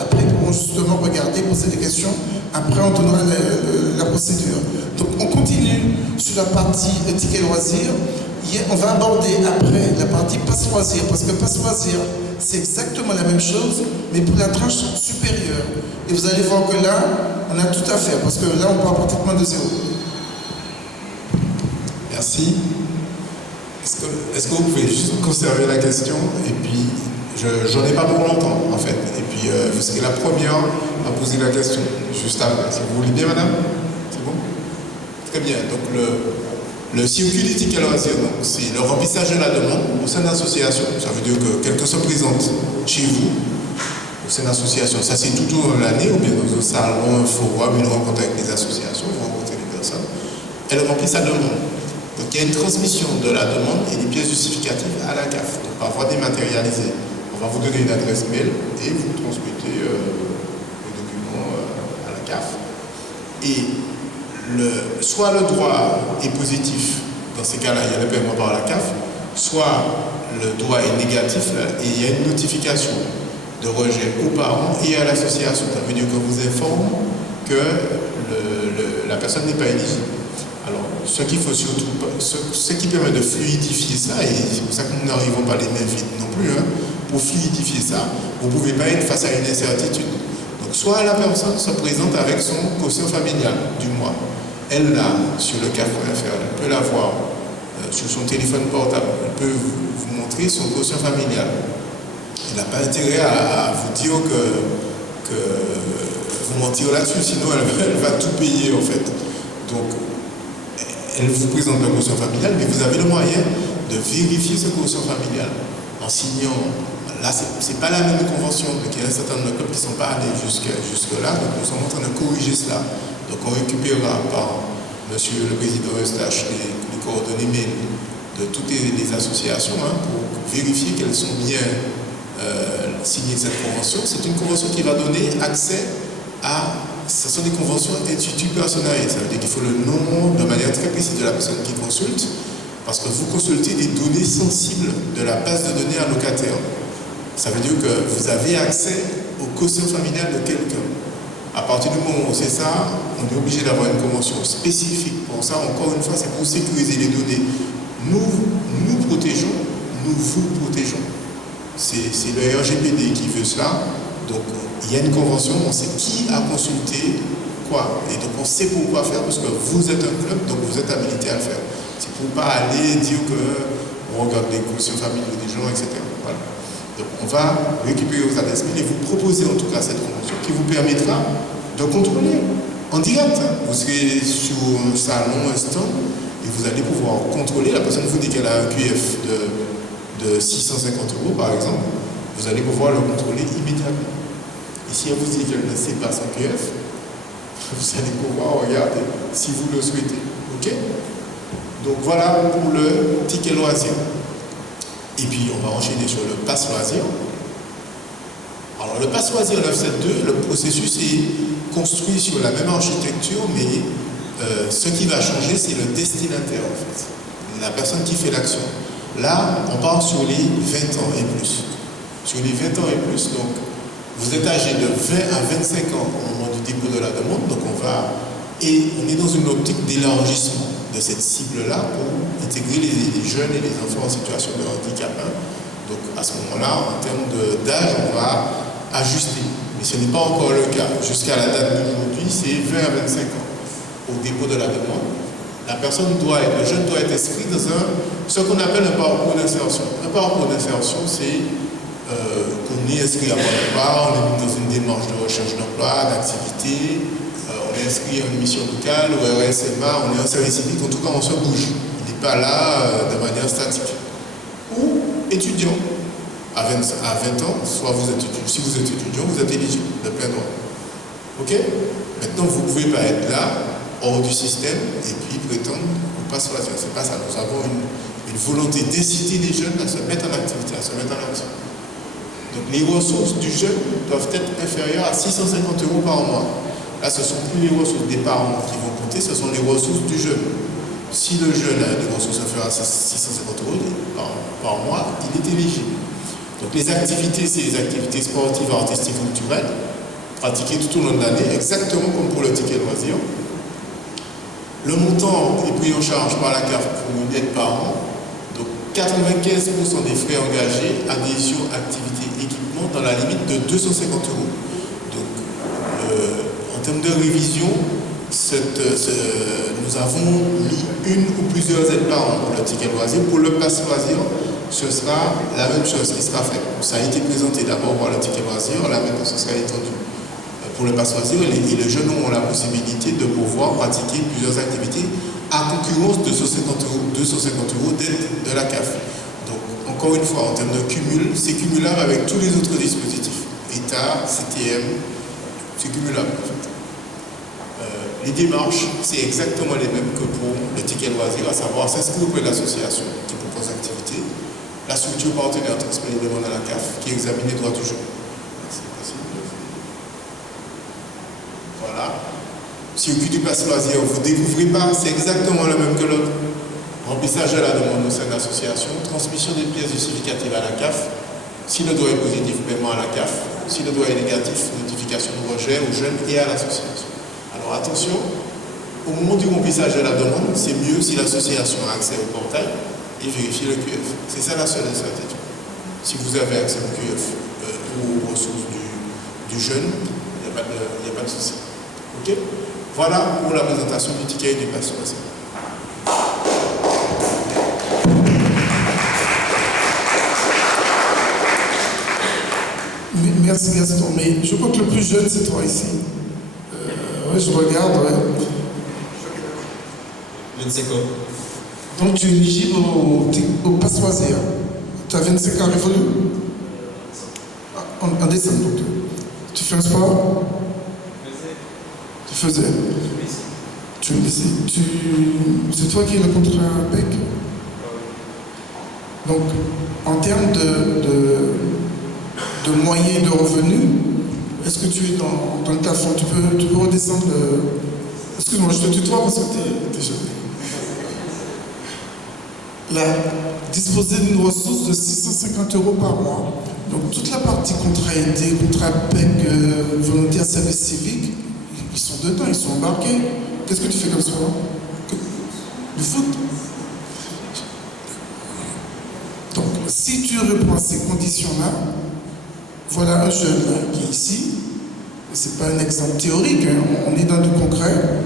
Après, ils pourront justement regarder, poser des questions. Après, on donnera la procédure. Donc, on continue sur la partie ticket loisirs. On va aborder après la partie passe loisir, parce que passe loisir, c'est exactement la même chose, mais pour la tranche supérieure. Et vous allez voir que là, on a tout à faire, parce que là, on part pratiquement de zéro. Merci. Est-ce que vous pouvez juste conserver la question? Et puis, j'en ai pas pour longtemps, en fait. Et puis, vous serez la première à poser la question, juste après. Si vous voulez bien, madame? C'est bon? Très bien. Donc, le circuit du ticket loisir, c'est le remplissage de la demande au sein de l'association. Ça veut dire que quelqu'un se présente chez vous, au sein de l'association. Ça, c'est tout au long de l'année, ou bien dans un salon, un forum, une rencontre avec les associations, vous rencontrez les personnes. Elle remplit sa demande. Donc, il y a une transmission de la demande et des pièces justificatives à la CAF, donc par voie dématérialisée. On va vous donner une adresse mail et vous transmettez le document à la CAF. Et soit le droit est positif, dans ces cas-là, il y a le paiement par la CAF, soit le droit est négatif et il y a une notification de rejet aux parents et à l'association. Ça veut dire qu'on vous informe que la personne n'est pas éligible. Alors, ce qu'il faut surtout, ce qui permet de fluidifier ça, et c'est pour ça que nous n'arrivons pas les mains vides non plus, hein, pour fluidifier ça, vous ne pouvez pas être face à une incertitude. Donc, soit la personne se présente avec son quotient familial du mois. Elle l'a sur le CAF.fr, elle peut l'avoir sur son téléphone portable, elle peut vous montrer son quotient familial. Elle n'a pas intérêt à vous dire que vous mentir là-dessus, sinon elle va tout payer en fait. Donc, elle vous présente le quotient familial, mais vous avez le moyen de vérifier ce quotient familial en signant. Là, ce n'est pas la même convention, donc il y a un certain nombre de clubs qui ne sont pas allés jusque-là, donc nous sommes en train de corriger cela. Donc on récupérera par Monsieur le Président Eustache les coordonnées mail de toutes les associations pour vérifier qu'elles sont bien signées cette convention. C'est une convention qui va donner accès à... Ce sont des conventions institut personnelles. Ça veut dire qu'il faut le nom de manière très précise de la personne qui consulte. Parce que vous consultez des données sensibles de la base de données allocataire. Ça veut dire que vous avez accès au quotient familial de quelqu'un. À partir du moment où on sait ça, on est obligé d'avoir une convention spécifique pour ça. Encore une fois, c'est pour sécuriser les données. Nous protégeons, nous vous protégeons. C'est le RGPD qui veut cela. Donc, il y a une convention, on sait qui a consulté quoi. Et donc, on sait pourquoi faire, parce que vous êtes un club, donc vous êtes habilité à le faire. C'est pour ne pas aller dire qu'on regarde les quotients familiaux des gens, etc. Voilà. Donc, on va récupérer vos adresses mail et vous proposer en tout cas cette convention qui vous permettra de contrôler en direct. Vous serez sur un salon, un stand, et vous allez pouvoir contrôler. La personne vous dit qu'elle a un QF de 650 € par exemple, vous allez pouvoir le contrôler immédiatement. Et si elle vous dit qu'elle ne sait pas son QF, vous allez pouvoir regarder si vous le souhaitez. Ok? Donc voilà pour le ticket loisir. Et puis on va enchaîner sur le pass loisir. Alors le pass loisir 972, le processus est construit sur la même architecture, mais ce qui va changer, c'est le destinataire en fait. La personne qui fait l'action. Là, on part sur les 20 ans et plus. Sur les 20 ans et plus, donc vous êtes âgé de 20 à 25 ans au moment du dépôt de la demande, donc on est dans une optique d'élargissement de cette cible-là pour intégrer les jeunes et les enfants en situation de handicap. Donc à ce moment-là, en termes d'âge, on va ajuster. Mais ce n'est pas encore le cas. Jusqu'à la date d'aujourd'hui, c'est 20 à 25 ans au dépôt de la demande. La personne le jeune doit être inscrit dans ce qu'on appelle un parcours d'insertion. Un parcours d'insertion, c'est qu'on est inscrit à votre part, on est dans une démarche de recherche d'emploi, d'activité, on est inscrit à une mission locale, au RSMA, on est en service civique, en tout cas on se bouge. On n'est pas là de manière statique. Ou étudiant. À 20 ans, soit si vous êtes étudiant, vous êtes éligible de plein droit. Ok? Maintenant, vous ne pouvez pas être là, hors du système, et puis prétendre au pass loisir. C'est pas ça. Nous avons une volonté d'inciter les jeunes à se mettre en activité, à se mettre en action. Donc les ressources du jeune doivent être inférieures à 650 € par mois. Là, ce ne sont plus les ressources des parents qui vont compter, ce sont les ressources du jeune. Si le jeune a des ressources inférieures à 650 € par mois, il est éligible. Donc les activités, c'est les activités sportives, artistiques, culturelles, pratiquées tout au long de l'année, exactement comme pour le ticket loisir. Le montant est pris en charge par la CAF pour une aide par an. Donc 95% des frais engagés, adhésion, activité, équipement, dans la limite de 250 €. Donc en termes de révision, nous avons une ou plusieurs aides par an pour le ticket loisir. Pour le pass loisir, ce sera la même chose qui sera fait. Ça a été présenté d'abord par le ticket loisir, là maintenant ce sera étendu pour le pass loisir, et les jeunes auront la possibilité de pouvoir pratiquer plusieurs activités à concurrence de 250 € d'aide de la CAF. Donc encore une fois, en termes de cumul, c'est cumulable avec tous les autres dispositifs. État, CTM, c'est cumulable en fait. Les démarches, c'est exactement les mêmes que pour le ticket loisir, à savoir s'inscrire auprès de l'association qui propose l'activité. La structure partenaire transmet les demandes à la CAF qui examine les droits du jeu. C'est possible. Voilà. Circuit du pass loisir, vous ne découvrez pas, c'est exactement le même que l'autre. Remplissage de la demande au sein de l'association, transmission des pièces justificatives à la CAF. Si le droit est positif, paiement à la CAF. Si le droit est négatif, notification de rejet aux jeunes et à l'association. Alors attention, au moment du remplissage de la demande, c'est mieux si l'association a accès au portail et vérifier le QF. C'est ça la seule incertitude. Si vous avez accès au QF ou aux ressources du jeune, il n'y a pas de souci. Ok? Voilà pour la présentation du ticket et du pass loisir. Merci Gaston, mais je crois que le plus jeune c'est toi ici. Ouais, je regarde, ouais. 25 ans. Donc tu es éligible au pass loisir. Tu as 25 ans révolu en décembre donc. Tu fais un sport? Tu faisais? Tu es lycée. C'est toi qui es le contrat PEC? Donc en termes de moyens de revenus, est-ce que tu es dans le plafond? Tu peux redescendre Excuse-moi, je te tutoie parce que t'es jeune. disposer d'une ressource de 650 € par mois. Donc toute la partie contrat aidé, contrat PEC, volontaire service civique, ils sont dedans, ils sont embarqués. Qu'est-ce que tu fais comme sport? Du foot. Donc si tu réponds à ces conditions-là, voilà un jeune qui est ici, c'est pas un exemple théorique, hein, on est dans du concret,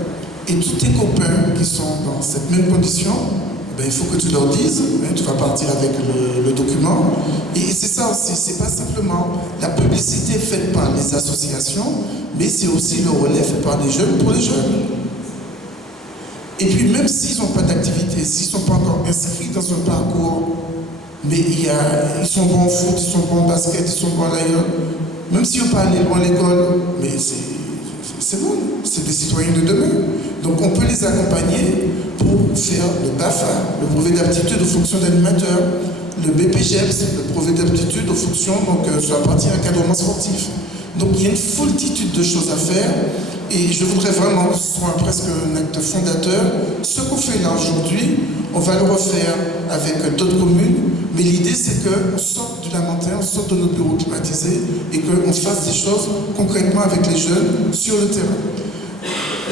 et tous tes copains qui sont dans cette même condition, ben, il faut que tu leur dises, hein, tu vas partir avec le document, et c'est ça aussi, c'est pas simplement la publicité faite par les associations, mais c'est aussi le relais fait par les jeunes pour les jeunes. Et puis même s'ils n'ont pas d'activité, s'ils ne sont pas encore inscrits dans un parcours, mais ils sont bons au foot, ils sont bons au basket, ils sont bons ailleurs, même si on peut aller loin à l'école, mais c'est bon, c'est des citoyens de demain. Donc on peut les accompagner pour faire le BAFA, le brevet d'aptitude aux fonctions d'animateur, le BPGEPS, le brevet d'aptitude aux fonctions sur la partie encadrement sportif. Donc il y a une foultitude de choses à faire et je voudrais vraiment que ce soit presque un acte fondateur. Ce qu'on fait là aujourd'hui, on va le refaire avec d'autres communes, mais l'idée c'est qu'on sorte du Lamentin, on sorte de nos bureaux climatisés et qu'on fasse des choses concrètement avec les jeunes sur le terrain.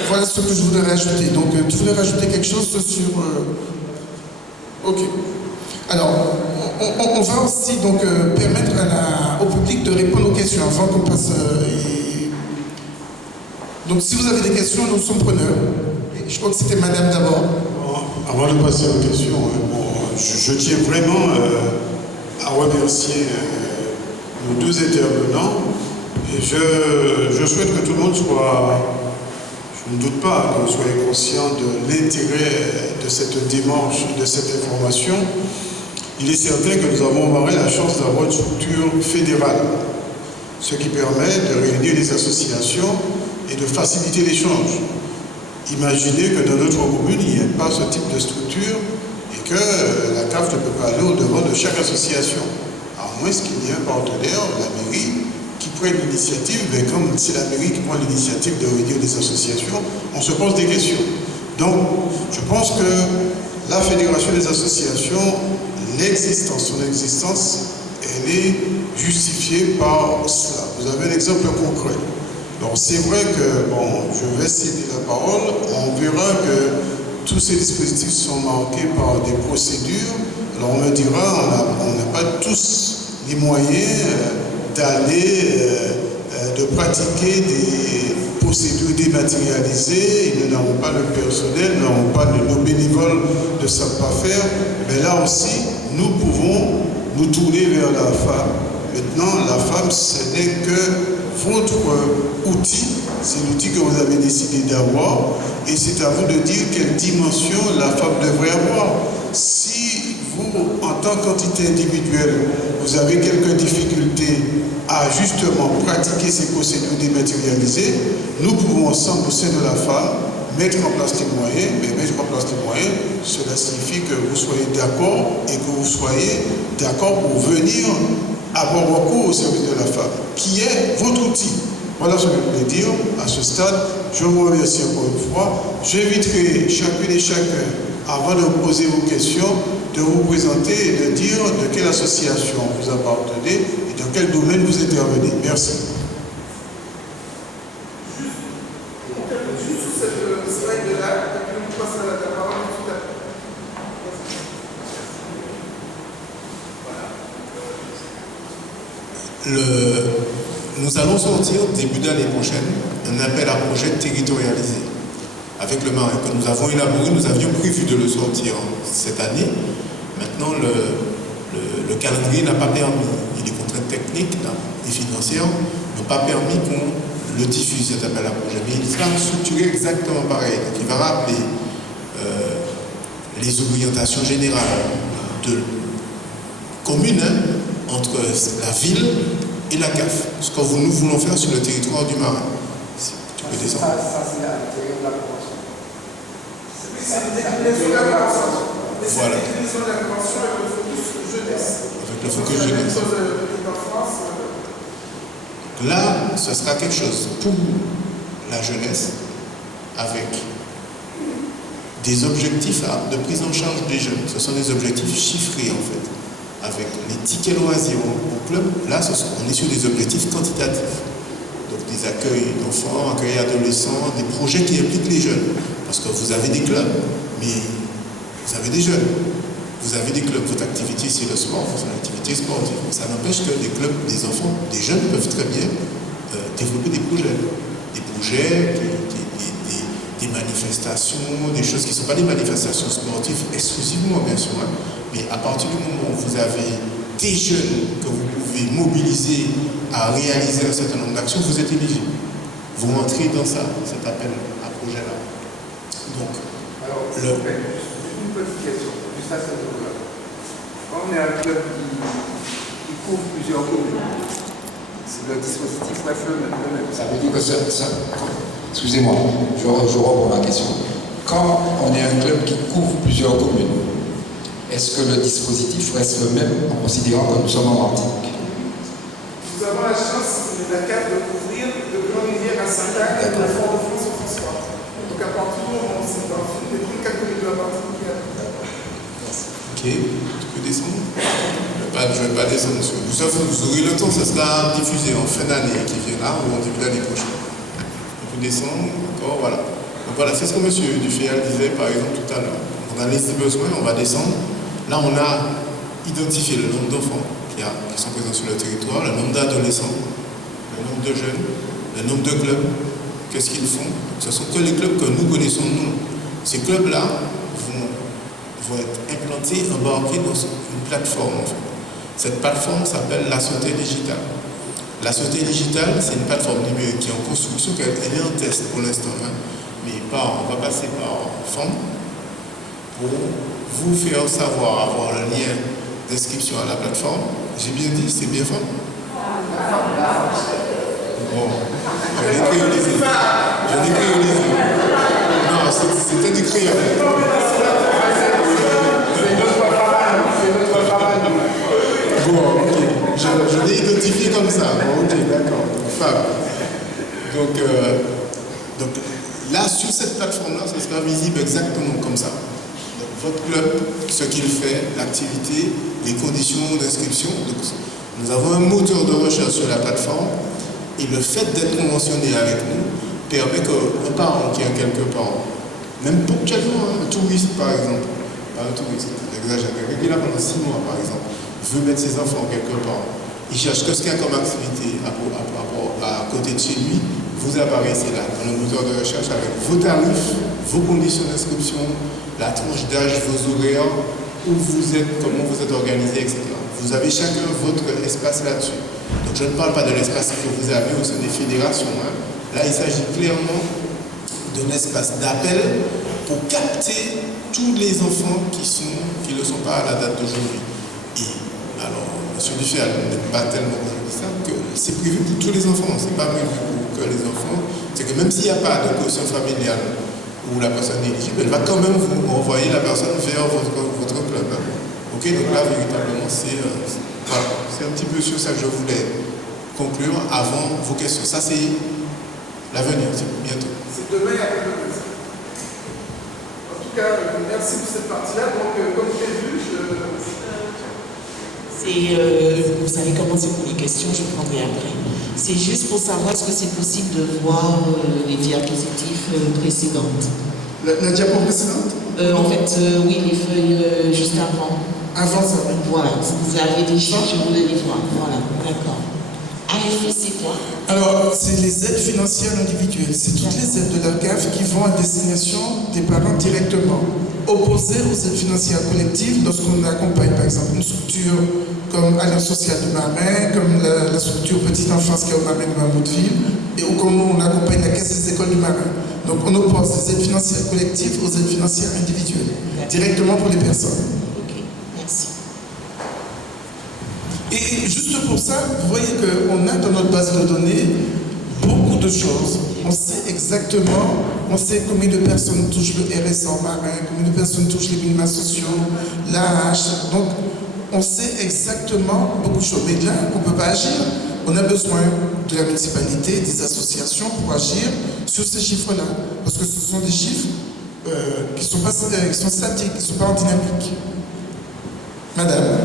Voilà ce que je voudrais rajouter. Donc tu voulais rajouter quelque chose sur... Ok. Alors, on va aussi donc permettre au public de répondre aux questions avant qu'on passe... Donc si vous avez des questions, nous sommes preneurs. Je crois que c'était madame d'abord. Avant de passer aux questions, je tiens vraiment à remercier nos deux intervenants. Et je souhaite que tout le monde soit... Je ne doute pas que vous soyez conscient de l'intérêt de cette démarche, de cette information. Il est certain que nous avons au Marais la chance d'avoir une structure fédérale, ce qui permet de réunir les associations et de faciliter l'échange. Imaginez que dans notre commune, il n'y ait pas ce type de structure et que la CAF ne peut pas aller au-devant de chaque association. À moins qu'il y ait un partenaire, la mairie, qui prenne l'initiative, mais comme c'est la mairie qui prend l'initiative de réunir des associations, on se pose des questions. Donc, je pense que la Fédération des associations, son existence, elle est justifiée par cela. Vous avez un exemple concret. Donc c'est vrai que, je vais céder la parole, on verra que tous ces dispositifs sont marqués par des procédures. Alors on me dira, on n'a pas tous les moyens d'aller, de pratiquer des procédures dématérialisées, ils n'auront pas le personnel, ils n'auront pas nos bénévoles ne savent pas faire. Mais là aussi, nous pouvons nous tourner vers la femme. Maintenant, la femme, ce n'est que votre outil, c'est l'outil que vous avez décidé d'avoir, et c'est à vous de dire quelle dimension la femme devrait avoir. Si vous, en tant qu'entité individuelle, vous avez quelques difficultés à justement pratiquer ces procédures dématérialisées, nous pouvons ensemble au sein de la femme mettre en place des moyens, mais mettre en place des moyens, cela signifie que vous soyez d'accord et que vous soyez d'accord pour venir avoir recours au service de la femme, qui est votre outil. Voilà ce que je voulais dire à ce stade. Je vous remercie encore une fois. J'inviterai chacune et chacun, avant de vous poser vos questions, de vous présenter et de dire de quelle association vous appartenez et dans quel domaine vous intervenez. Merci. Juste sur cette slide-là, et puis on passe à la parole tout à l'heure. Nous allons sortir début d'année prochaine un appel à projet territorialisé avec le Marais que nous avons élaboré. Nous avions prévu de le sortir cette année. Maintenant, le calendrier n'a pas permis, et les contraintes techniques et financières n'ont pas permis qu'on le diffuse, cet appel à projet. Mais il sera structuré exactement pareil. Donc, il va rappeler les orientations générales de commune entre la ville et la CAF, ce que nous voulons faire sur le territoire du Marais. Tu peux descendre. Ça, c'est à l'intérieur de la convention. C'est une déclinaison de la convention. Mais c'est Voilà. une déclinaison de la convention avec le focus jeunesse. Avec le focus jeunesse. C'est la même chose en France. Là, ce sera quelque chose pour la jeunesse, avec des objectifs de prise en charge des jeunes. Ce sont des objectifs chiffrés en fait. Avec les tickets loisirs au club, là on est sur des objectifs quantitatifs. Donc des accueils d'enfants, accueils adolescents, des projets qui impliquent les jeunes. Parce que vous avez des clubs, mais vous avez des jeunes. Vous avez des clubs, votre activité c'est le sport, c'est une activité sportive. Ça n'empêche que des clubs, des enfants, des jeunes peuvent très bien développer des projets. Des manifestations, des choses qui ne sont pas des manifestations sportives exclusivement bien sûr. Hein. Mais à partir du moment où vous avez des jeunes que vous pouvez mobiliser à réaliser un certain nombre d'actions, vous êtes éligible. Vous rentrez dans ça, cet appel à projet-là. Donc, alors, une petite question, juste à ce niveau-là. Quand on est un club qui couvre plusieurs communes, le dispositif reste le même. Ça veut dire que ça excusez-moi, je reprends ma question. Quand on est un club qui couvre plusieurs communes, est-ce que le dispositif reste le même en considérant que nous sommes en Martinique? Nous avons la chance, la carte de couvrir de Grand-Rivière à Saint-Lac et de Fort-de-France au François. Donc à partir du moment où c'est dans une des 34 communes de la Martinique. Ok, tu peux descendre? Je ne vais pas descendre dessus. Vous aurez le temps, ça sera diffusé en fin d'année qui vient là ou en début d'année prochaine. On peut descendre encore, voilà. Donc voilà, c'est ce que M. Dufayel disait par exemple tout à l'heure. On a les besoins, on va descendre. Là, on a identifié le nombre d'enfants qui sont présents sur le territoire, le nombre d'adolescents, le nombre de jeunes, le nombre de clubs, qu'est-ce qu'ils font. Donc, ce sont que les clubs que nous connaissons, nous. Ces clubs-là vont être implantés, embarqués dans une plateforme en fait. Cette plateforme s'appelle la Société Digitale. La Société Digitale, c'est une plateforme numérique qui est en construction, elle est en test pour l'instant, hein. Mais on va passer par FAM pour vous faire savoir, avoir le lien d'inscription à la plateforme. J'ai bien dit, c'est bien FAM? Bon, je l'ai créolisé. Non, c'était du créole. Bon, ok. Je l'ai identifié comme ça. Bon, ok, d'accord. Fab. Donc, là, sur cette plateforme-là, ça sera visible exactement comme ça. Donc, votre club, ce qu'il fait, l'activité, les conditions d'inscription. Donc, nous avons un moteur de recherche sur la plateforme et le fait d'être conventionné avec nous permet qu'un parent qui a quelque part, même ponctuellement, un touriste par exemple, pas un touriste, j'exagère, quelqu'un qui est là pendant 6 mois par exemple, veut mettre ses enfants quelque part, il cherche ce qu'il y a comme activité à côté de chez lui, vous apparaissez là dans le moteur de recherche avec vos tarifs, vos conditions d'inscription, la tranche d'âge, vos horaires, où vous êtes, comment vous êtes organisé, etc. Vous avez chacun votre espace là-dessus. Donc je ne parle pas de l'espace que vous avez au sein des fédérations. Hein. Là, il s'agit clairement d'un espace d'appel pour capter tous les enfants qui ne sont pas à la date d'aujourd'hui. Et alors, M. Dufayel n'est pas tellement aujourd'hui ça, que c'est prévu pour tous les enfants, c'est pas prévu pour que les enfants. C'est que même s'il n'y a pas de caution familiale où la personne est éligible, elle va quand même vous envoyer la personne vers votre club. Hein. Ok, donc là, véritablement, c'est un petit peu sur ça que je voulais conclure avant vos questions. Ça, c'est l'avenir, c'est bientôt. C'est demain après demain. En tout cas, merci pour cette partie-là. Donc, comme prévu, vous savez comment c'est pour les questions, je prendrai après. C'est juste pour savoir est-ce que c'est possible de voir les diapositives précédentes. La diapo précédente En fait, oui, les feuilles juste avant. Avant ça. Voilà, vous avez des chiffres, je voulais les voir. Voilà, d'accord. AFI, c'est quoi? Alors, c'est les aides financières individuelles. C'est toutes les aides de la CAF qui vont à destination des parents directement, opposées aux aides financières collectives lorsqu'on accompagne, par exemple, une structure comme Alliance sociale de Marin, comme la structure Petite Enfance qui est au Marin de Mamoudeville, et comme on accompagne la Caisse des écoles du Marin. Donc, on oppose les aides financières collectives aux aides financières individuelles, directement pour les personnes. Ok, merci. Et juste pour ça, vous voyez qu'on a dans notre base de données beaucoup de choses. On sait exactement, on sait combien de personnes touchent le RSA en Marin, combien de personnes touchent les minima sociaux, l'AH. Donc, on sait exactement beaucoup de choses. Mais là, on ne peut pas agir. On a besoin de la municipalité, des associations pour agir sur ces chiffres-là. Parce que ce sont des chiffres qui sont statiques, qui ne sont pas en dynamique. Madame.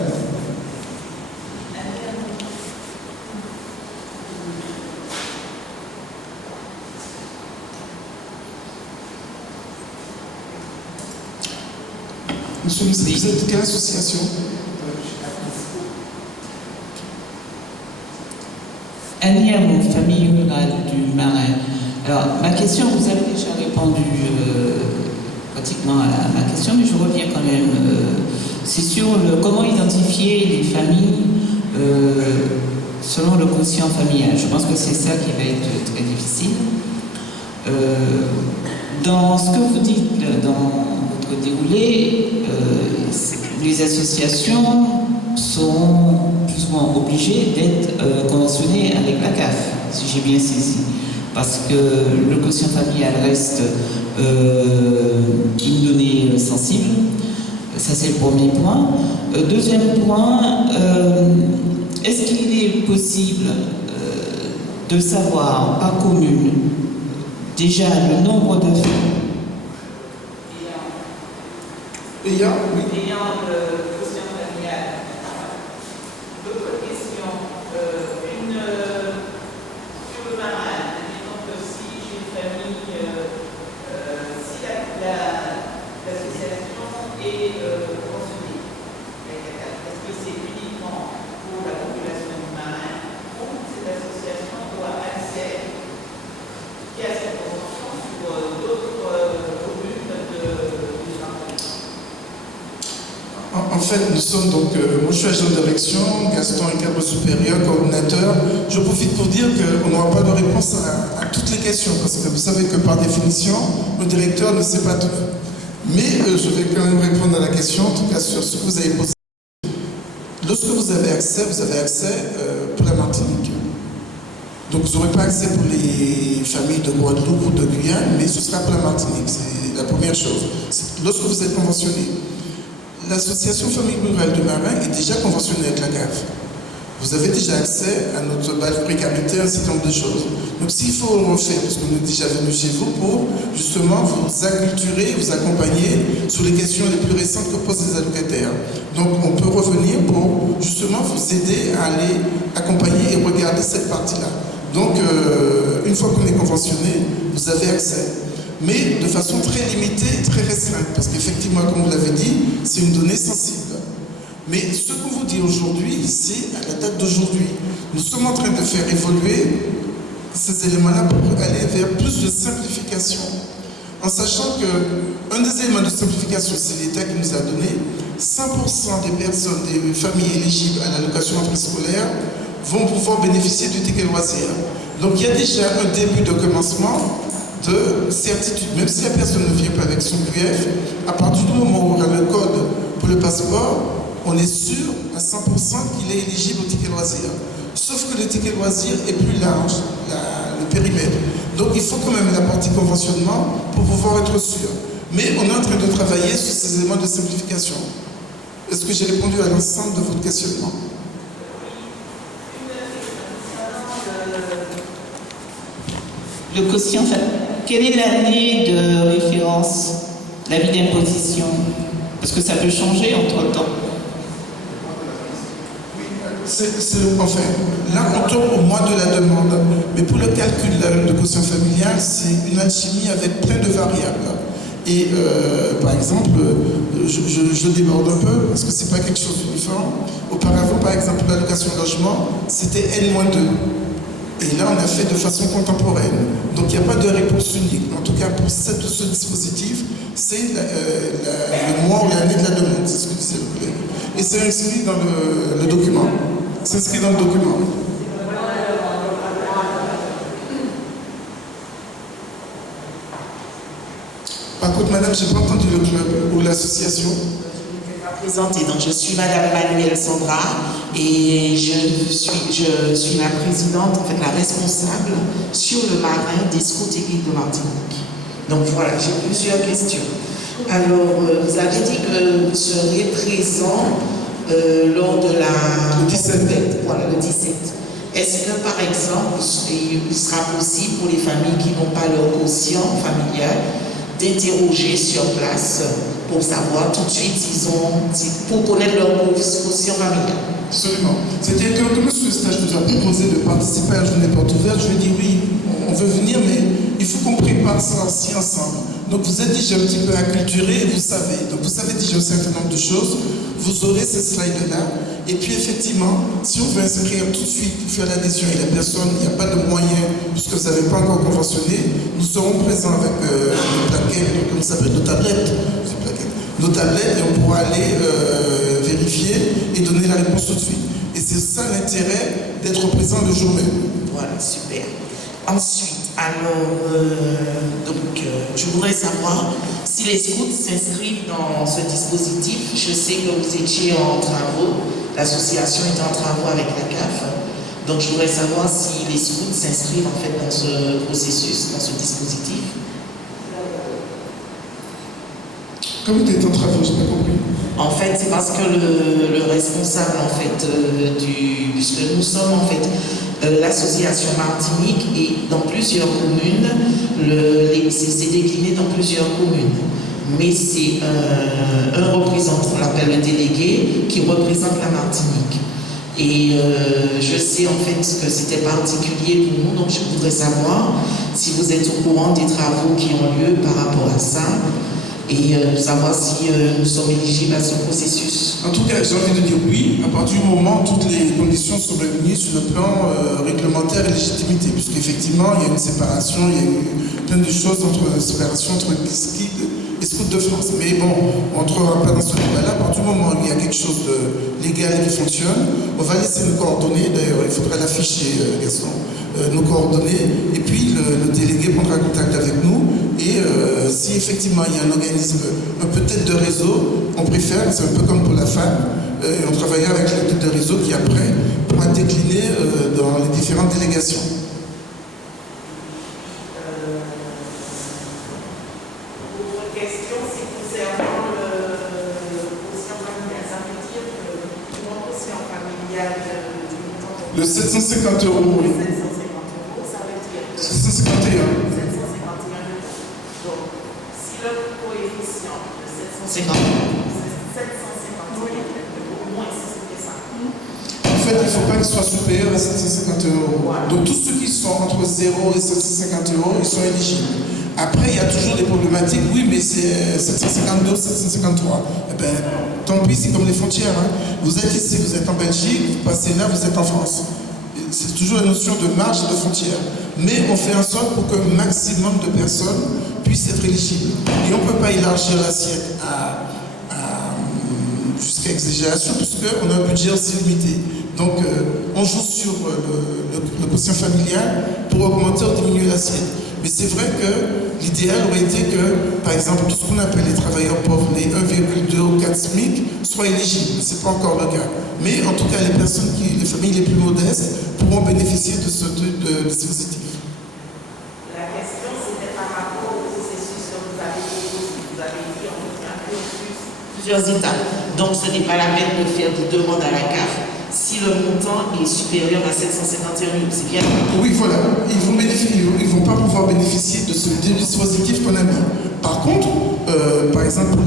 Monsieur le ministre, vous êtes de quelle association? Annie Hameau, famille rurale du Marin. Alors, ma question, vous avez déjà répondu pratiquement à ma question, mais je reviens quand même. C'est sur comment identifier les familles selon le quotient familial. Je pense que c'est ça qui va être très difficile. Dans ce que vous dites dans votre déroulé, les associations sont plus ou moins obligées d'être conventionnées avec la CAF, si j'ai bien saisi. Parce que le quotient familial reste une donnée sensible. Ça, c'est le premier point. Deuxième point, est-ce qu'il est possible de savoir par commune déjà le nombre de familles ayant le quotient familial? D'autres questions. Sur le Marin, admettons que si j'ai une famille, si l'association est conventionnée avec la CAF, est-ce que c'est uniquement pour la population du Marin ou cette association doit accès qui a cette convention sur d'autres communes du Marin? En fait, nous sommes donc, moi je suis agent de direction, Gaston est cadre supérieur, coordinateur. Je profite pour dire qu'on n'aura pas de réponse à toutes les questions, parce que vous savez que par définition, le directeur ne sait pas tout. Mais je vais quand même répondre à la question, en tout cas sur ce que vous avez posé. Lorsque vous avez accès pour la Martinique. Donc vous n'aurez pas accès pour les familles de Guadeloupe ou de Guyane, mais ce sera pour la Martinique, c'est la première chose. Lorsque vous êtes conventionné, l'association Famille Rurale du Marin est déjà conventionnée avec la CAF. Vous avez déjà accès à notre base précarité, un certain nombre de choses. Donc s'il faut le refaire, parce qu'on est déjà venu chez vous pour justement vous acculturer, vous accompagner sur les questions les plus récentes que posent les allocataires. Donc on peut revenir pour justement vous aider à aller accompagner et regarder cette partie-là. Donc une fois qu'on est conventionné, vous avez accès. Mais de façon très limitée, très restreinte, parce qu'effectivement, comme vous l'avez dit, c'est une donnée sensible. Mais ce qu'on vous dit aujourd'hui, c'est à la date d'aujourd'hui. Nous sommes en train de faire évoluer ces éléments-là pour aller vers plus de simplification. En sachant qu'un des éléments de simplification, c'est l'État qui nous a donné 100% des personnes, des familles éligibles à l'allocation rentrée scolaire vont pouvoir bénéficier du ticket loisir. Donc il y a déjà un début de commencement de certitude, même si la personne ne vient pas avec son QF, à partir du moment où on a le code pour le passeport, on est sûr à 100% qu'il est éligible au ticket loisir. Sauf que le ticket loisir est plus large, le périmètre. Donc il faut quand même la partie conventionnement pour pouvoir être sûr. Mais on est en train de travailler sur ces éléments de simplification. Est-ce que j'ai répondu à l'ensemble de votre questionnement? Le quotient, quelle est l'année de référence, l'avis d'imposition? Parce que ça peut changer entre-temps. Enfin, là, on tombe au mois de la demande. Mais pour le calcul de quotient familial, c'est une alchimie avec plein de variables. Et par exemple, je déborde un peu parce que ce n'est pas quelque chose d'uniforme. Auparavant, par exemple, l'allocation logement, c'était N-2. Et là, on a fait de façon contemporaine. Donc, il n'y a pas de réponse unique. En tout cas, pour ce dispositif, c'est le mois ou l'année de la demande. C'est ce que disait le collègue. Et c'est inscrit dans le document. C'est inscrit dans le document. Par contre, madame, je n'ai pas entendu le club ou l'association. Présentée. Donc, je suis Madame Manuelle Sandra et je suis la présidente, en fait la responsable sur le Marin des scouts et guides de Martinique. Donc voilà, j'ai plusieurs questions. Alors, vous avez dit que vous seriez présent lors de le 17. Voilà, le 17. Est-ce que, par exemple, il sera possible pour les familles qui n'ont pas leur quotient familial d'interroger sur place pour savoir tout de suite pour connaître leur position familiale. Absolument. C'est-à-dire que comme ce stage nous a proposé de participer à la journée porte ouverte, je lui ai dit oui, on veut venir, mais il faut qu'on prépare ça aussi ensemble. Donc vous êtes déjà un petit peu acculturés, vous savez. Donc vous savez déjà un certain nombre de choses. Vous aurez ces slides-là. Et puis effectivement, si on veut inscrire tout de suite, faire l'adhésion et la personne, il n'y a pas de moyen, puisque vous n'avez pas encore conventionné, nous serons présents avec nos plaquettes, comment ça s'appelle, nos tablettes. Nos tablettes, et on pourra aller vérifier et donner la réponse tout de suite. Et c'est ça l'intérêt d'être présent le jour même. Voilà, super. Ensuite, alors, je voudrais savoir si les scouts s'inscrivent dans ce dispositif. Je sais que vous étiez en travaux, l'association était en travaux avec la CAF. Donc, je voudrais savoir si les scouts s'inscrivent en fait dans ce processus, dans ce dispositif. Comme tu es en travaux, je n'ai pas compris. En fait, c'est parce que le responsable, en fait, puisque nous sommes, en fait, l'association Martinique et dans plusieurs communes, c'est décliné dans plusieurs communes. Mais c'est un représentant, on l'appelle le délégué, qui représente la Martinique. Et je sais en fait que c'était particulier pour nous, donc je voudrais savoir si vous êtes au courant des travaux qui ont lieu par rapport à ça. Et savoir si nous sommes éligibles à ce processus. En tout cas, j'ai envie de dire oui, à partir du moment où toutes les conditions sont réunies sur le plan réglementaire et légitimité, puisqu'effectivement, il y a une séparation, il y a eu plein de choses séparation entre SCID et Scouts de France. Mais bon, on ne rentrera pas dans ce débat-là. À partir du moment où il y a quelque chose de légal qui fonctionne, on va laisser nos coordonnées, d'ailleurs, il faudra l'afficher, Gaston, nos coordonnées, et puis le délégué prendra contact avec nous, et si effectivement il y a un organisme, peut-être de réseau, on préfère, c'est un peu comme pour la femme, on travaillera avec la tête de réseau qui après pourra décliner dans les différentes délégations. Autre question, c'est concernant le quotient familial. Ça veut dire que mon quotient familial du montant de... Le 750 euros, oui. 750 euros, ça veut dire que... 751. 751 euros. Donc, si le coefficient de 750 euros, au moins si c'était ça. En fait, il ne faut pas qu'il soit supérieur à 750 euros. Voilà. Donc tous ceux qui sont entre 0 et 750 euros, ils sont éligibles. Après, il y a toujours des problématiques. Oui, mais c'est 752, 753. Eh bien, tant pis, c'est comme les frontières. Hein. Vous êtes ici, vous êtes en Belgique, vous passez là, vous êtes en France. C'est toujours la notion de marge et de frontière. Mais on fait en sorte pour qu'un maximum de personnes puissent être éligibles. Et on ne peut pas élargir l'assiette jusqu'à exagération, puisqu'on a un budget aussi limité. Donc, on joue sur le quotient familial pour augmenter ou diminuer l'assiette. Mais c'est vrai que l'idéal aurait été que, par exemple, tout ce qu'on appelle les travailleurs pauvres, les 1,2 ou 4 SMIC, soient éligibles. Ce n'est pas encore le cas. Mais en tout cas, les familles les plus modestes pourront bénéficier de ce dispositif. La question, c'était par rapport au processus que vous avez dit, on a plusieurs étapes. Donc, ce n'est pas la peine de faire des demandes à la CAF si le montant est supérieur à 751 000. C'est bien. Oui, voilà. Ils ne vont pas pouvoir bénéficier de ce dispositif qu'on a mis. Par contre, par exemple, pour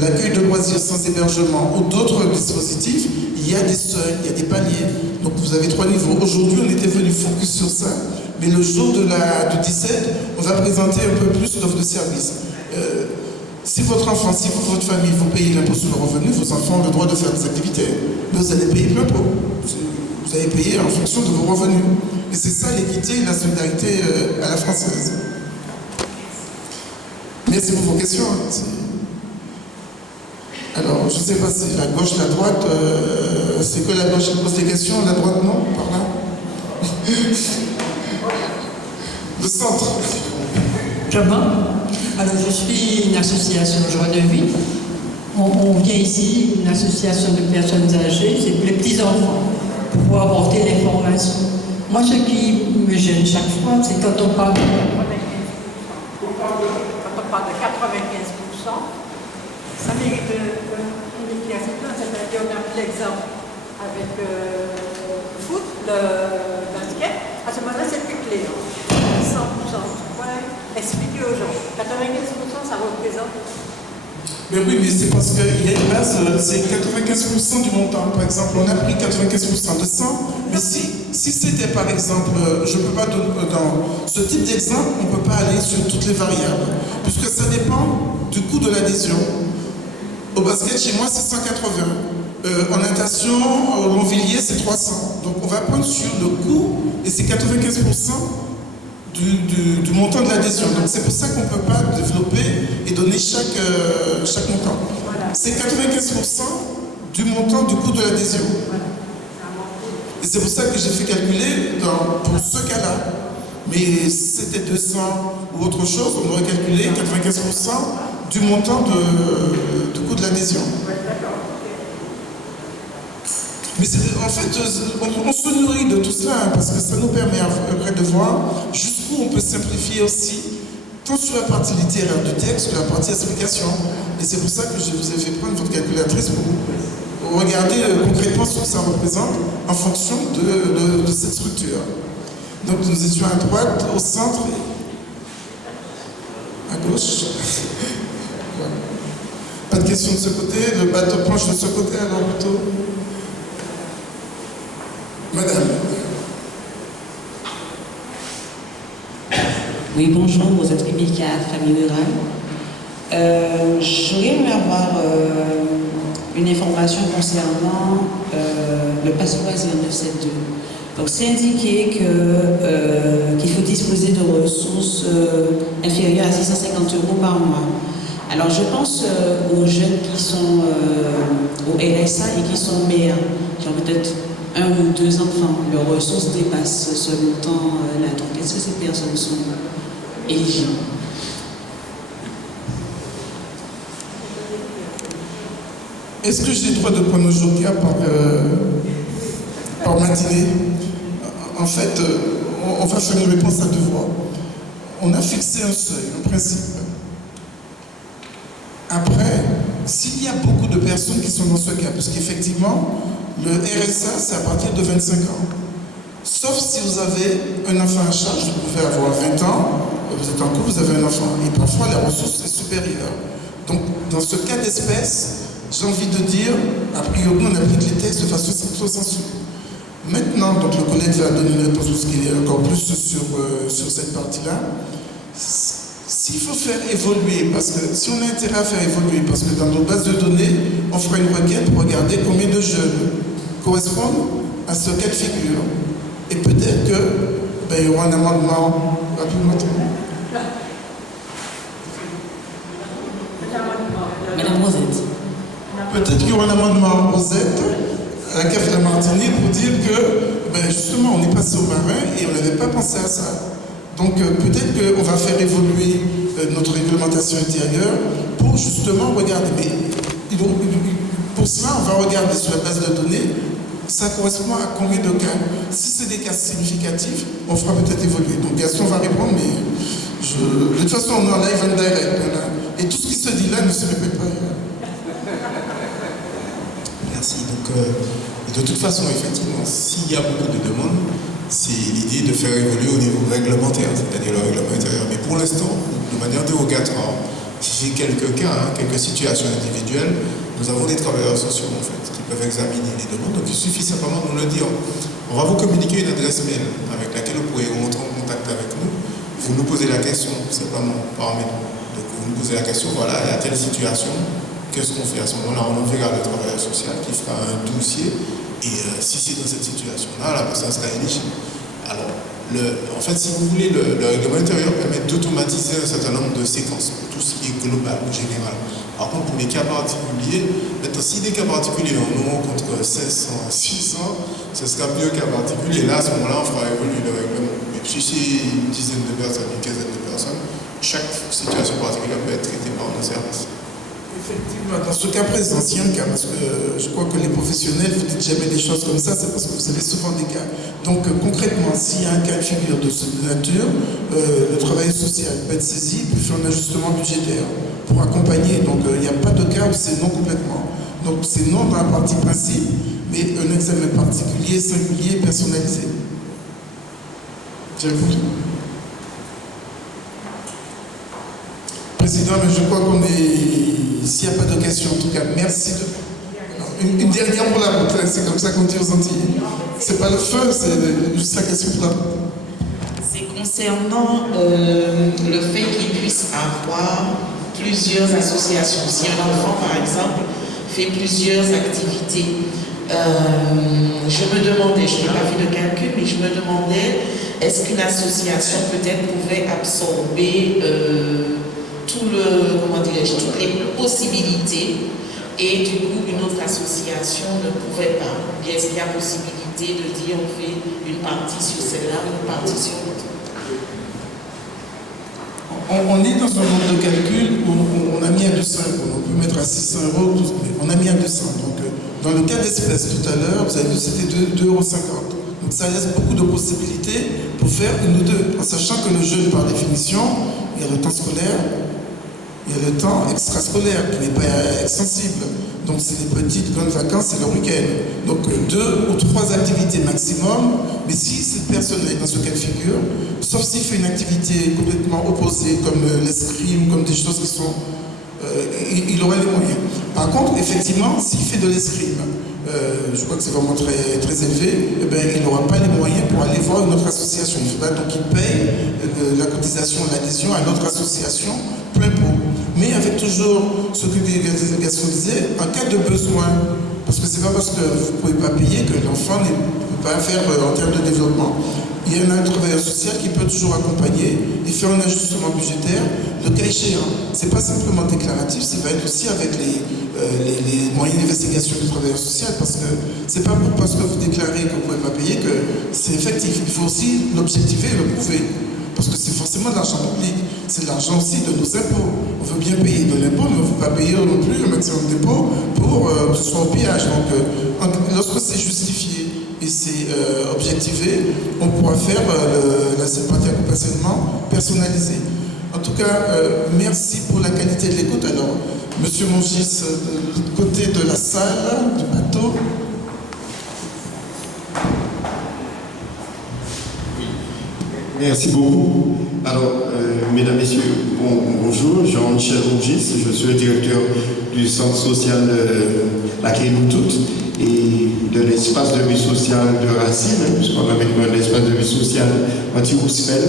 l'accueil de loisirs sans hébergement ou d'autres dispositifs, il y a des seuils, il y a des paliers. Donc, vous avez 3 niveaux. Aujourd'hui, on était venu focus sur ça. Mais le jour du 17, on va présenter un peu plus d'offres de services. Si votre enfant, si votre famille, vous payez l'impôt sur le revenu, vos enfants ont le droit de faire des activités. Mais vous allez payer plein pot. Vous allez payer en fonction de vos revenus. Et c'est ça l'équité et la solidarité à la française. Merci pour vos questions. Alors, je ne sais pas si la gauche, la droite, c'est que la gauche qui pose des questions, la droite non, par là. Le centre. Alors, je suis une association Joie de Vie. On vient ici, une association de personnes âgées, c'est pour les petits-enfants, pour pouvoir apporter l'information. Moi, ce qui me gêne chaque fois, c'est quand on parle de 95%. Quand on parle de 95%, ça mérite une explication. C'est-à-dire, on a pris l'exemple avec le foot, le basket. À ce moment-là, c'est plus clair. 100%. Voilà, expliquer aux gens. 95%, ça représente. Mais oui, mais c'est parce qu'il y a une base, c'est 95% du montant. Par exemple, on a pris 95% de 100, mais si c'était par exemple, je ne peux pas donner, dans ce type d'exemple, on ne peut pas aller sur toutes les variables, puisque ça dépend du coût de l'adhésion. Au basket, chez moi, c'est 180. En natation, au Longvilliers, c'est 300. Donc on va prendre sur le coût, et c'est 95% du montant de l'adhésion. Donc c'est pour ça qu'on ne peut pas développer et donner chaque montant. Voilà. C'est 95% du montant du coût de l'adhésion. Voilà. Et c'est pour ça que j'ai fait calculer pour ce cas-là. Mais si c'était 200 ou autre chose, on aurait calculé 95% du montant du coût de l'adhésion. Mais en fait, on se nourrit de tout cela, hein, parce que ça nous permet après de voir jusqu'où on peut simplifier aussi, tant sur la partie littéraire du texte que la partie explication. Et c'est pour ça que je vous ai fait prendre votre calculatrice pour regarder concrètement ce que ça représente en fonction de cette structure. Donc nous étions à droite, au centre, à gauche. Pas de question de ce côté, le bateau penche de ce côté alors plutôt. Madame. Oui, bonjour, vous êtes Rebecca, famille rurale. J'aurais aimé avoir une information concernant le pass loisir 972. Donc, c'est indiqué qu'il faut disposer de ressources inférieures à 650 € par mois. Alors, je pense aux jeunes qui sont au RSA et qui sont mères, qui ont peut-être 1 ou 2 enfants. Leurs ressources dépassent ce montant-là. Donc, est-ce que ces personnes sont éligibles? Est-ce que j'ai le droit de prendre le joker par matinée? En fait, on va faire une réponse à 2 voix. On a fixé un seuil, un principe. Après, s'il y a beaucoup de personnes qui sont dans ce cas, parce qu'effectivement, le RSA, c'est à partir de 25 ans. Sauf si vous avez un enfant à charge, vous pouvez avoir 20 ans, vous êtes en couple, vous avez un enfant. Et parfois, la ressource est supérieure. Donc, dans ce cas d'espèce, j'ai envie de dire, a priori, on applique les textes de façon sensu. Maintenant, donc le collègue va donner une réponse parce qu'il est encore plus sur cette partie-là. S'il faut faire évoluer, parce que si on a intérêt à faire évoluer, parce que dans nos bases de données, on fera une requête pour regarder combien de jeunes correspondent à ce cas de figure. Et peut-être qu'il y aura un amendement rapidement. Madame Rosette. Peut-être qu'il y aura un amendement Rosette à la CAF de la Martinique pour dire que justement on est passé au marin et on n'avait pas pensé à ça. Donc peut-être qu'on va faire évoluer notre réglementation intérieure pour justement regarder. Mais pour cela, on va regarder sur la base de données, ça correspond à combien de cas. Si c'est des cas significatifs, on fera peut-être évoluer. Donc Gaston va répondre, mais de toute façon, on est en live and direct. Voilà. Et tout ce qui se dit là ne se répète pas. Merci. Donc, de toute façon, effectivement, s'il y a beaucoup de demandes, c'est l'idée de faire évoluer au niveau réglementaire, c'est-à-dire le règlement intérieur. Mais pour l'instant, de manière dérogatoire, si j'ai quelques cas, quelques situations individuelles, nous avons des travailleurs sociaux, en fait, qui peuvent examiner les demandes. Donc, il suffit simplement de nous le dire. On va vous communiquer une adresse mail avec laquelle vous pourrez rentrer en contact avec nous. Vous nous posez la question, simplement, par mail. Donc, vous nous posez la question, voilà, il y a telle situation, qu'est-ce qu'on fait à ce moment-là? On enverra le travailleur social qui fera un dossier. Et si c'est dans cette situation-là, la personne sera éligible. Alors, en fait, si vous voulez, le règlement intérieur permet d'automatiser un certain nombre de séquences, pour tout ce qui est global ou général. Par contre, pour les cas particuliers, maintenant, si des cas particuliers, on nous rencontre 500, 600, ce sera mieux cas particulier. Là, à ce moment-là, on fera évoluer le règlement. Mais si c'est une dizaine de personnes, une quinzaine de personnes, chaque situation particulière peut être traitée par nos services. Effectivement, dans ce cas présent, s'il y a un cas, parce que je crois que les professionnels, vous dites jamais des choses comme ça, c'est parce que vous avez souvent des cas. Donc concrètement, s'il y a un cas de figure de cette nature, le travail social peut être saisi, puis faire un ajustement budgétaire pour accompagner. Donc il n'y a pas de cas où c'est non complètement. Donc c'est non dans la partie principe, mais un examen particulier, singulier, personnalisé. J'ai répondu. Président, mais je crois qu'on est... S'il n'y a pas de questions, en tout cas, merci. Une dernière pour la route, c'est comme ça qu'on dit aux Antilles. C'est pas le feu, c'est juste la question pour la route. C'est concernant le fait qu'il puisse avoir plusieurs associations. Si un enfant, par exemple, fait plusieurs activités, je me demandais, je n'ai pas fait de calcul, mais je me demandais, est-ce qu'une association peut-être pouvait absorber toutes les possibilités, et du coup une autre association ne pouvait pas. Est-ce qu'il y a possibilité de dire on fait une partie sur celle-là, une partie sur l'autre? On est dans un monde de calcul où on a mis à 200 euros. On peut mettre à 600 euros, mais on a mis à 200. Donc, dans le cas d'espèces tout à l'heure, vous avez vu, c'était 2,50 €. Donc, ça laisse beaucoup de possibilités pour faire une ou deux. En sachant que le jeune, par définition, il y a le temps scolaire, il y a le temps extrascolaire qui n'est pas extensible. Donc, c'est les petites grandes vacances, c'est le week-end. Donc, 2 ou 3 activités maximum. Mais si cette personne est dans ce cas de figure, sauf s'il fait une activité complètement opposée, comme l'escrime, comme des choses qui sont... il aurait les moyens. Par contre, effectivement, s'il fait de l'escrime, je crois que c'est vraiment très, très élevé, eh bien, il n'aura pas les moyens pour aller voir une autre association. Il faudra donc qu'il paye la cotisation, l'adhésion à une autre association, plein pot. Mais avec toujours ce que Gaston disait, en cas de besoin, parce que c'est pas parce que vous ne pouvez pas payer que l'enfant ne peut pas faire en termes de développement. Il y a un travailleur social qui peut toujours accompagner et faire un ajustement budgétaire, le cas échéant. Ce n'est pas simplement déclaratif, ça va être aussi avec les moyens d'investigation du travailleur social, parce que ce n'est pas parce que vous déclarez que vous ne pouvez pas payer que c'est effectif. Il faut aussi l'objectiver et le prouver. Parce que c'est forcément de l'argent public, c'est de l'argent aussi de nos impôts. On veut bien payer de l'impôt, mais on ne veut pas payer non plus un maximum d'impôts pour que ce soit au pillage. Donc, lorsque c'est justifié et c'est objectivé, on pourra faire la partie accompagnement personnalisé. En tout cas, merci pour la qualité de l'écoute. Alors, Monsieur Mongis, de côté de la salle, du bateau. Merci beaucoup. Alors, mesdames, messieurs, bonjour, Jean-Michel Mongis, je suis le directeur du centre social de la Crénoutoute et de l'espace de vie sociale de Racine, puisqu'on a maintenant l'espace de vie sociale anti-Rouspel.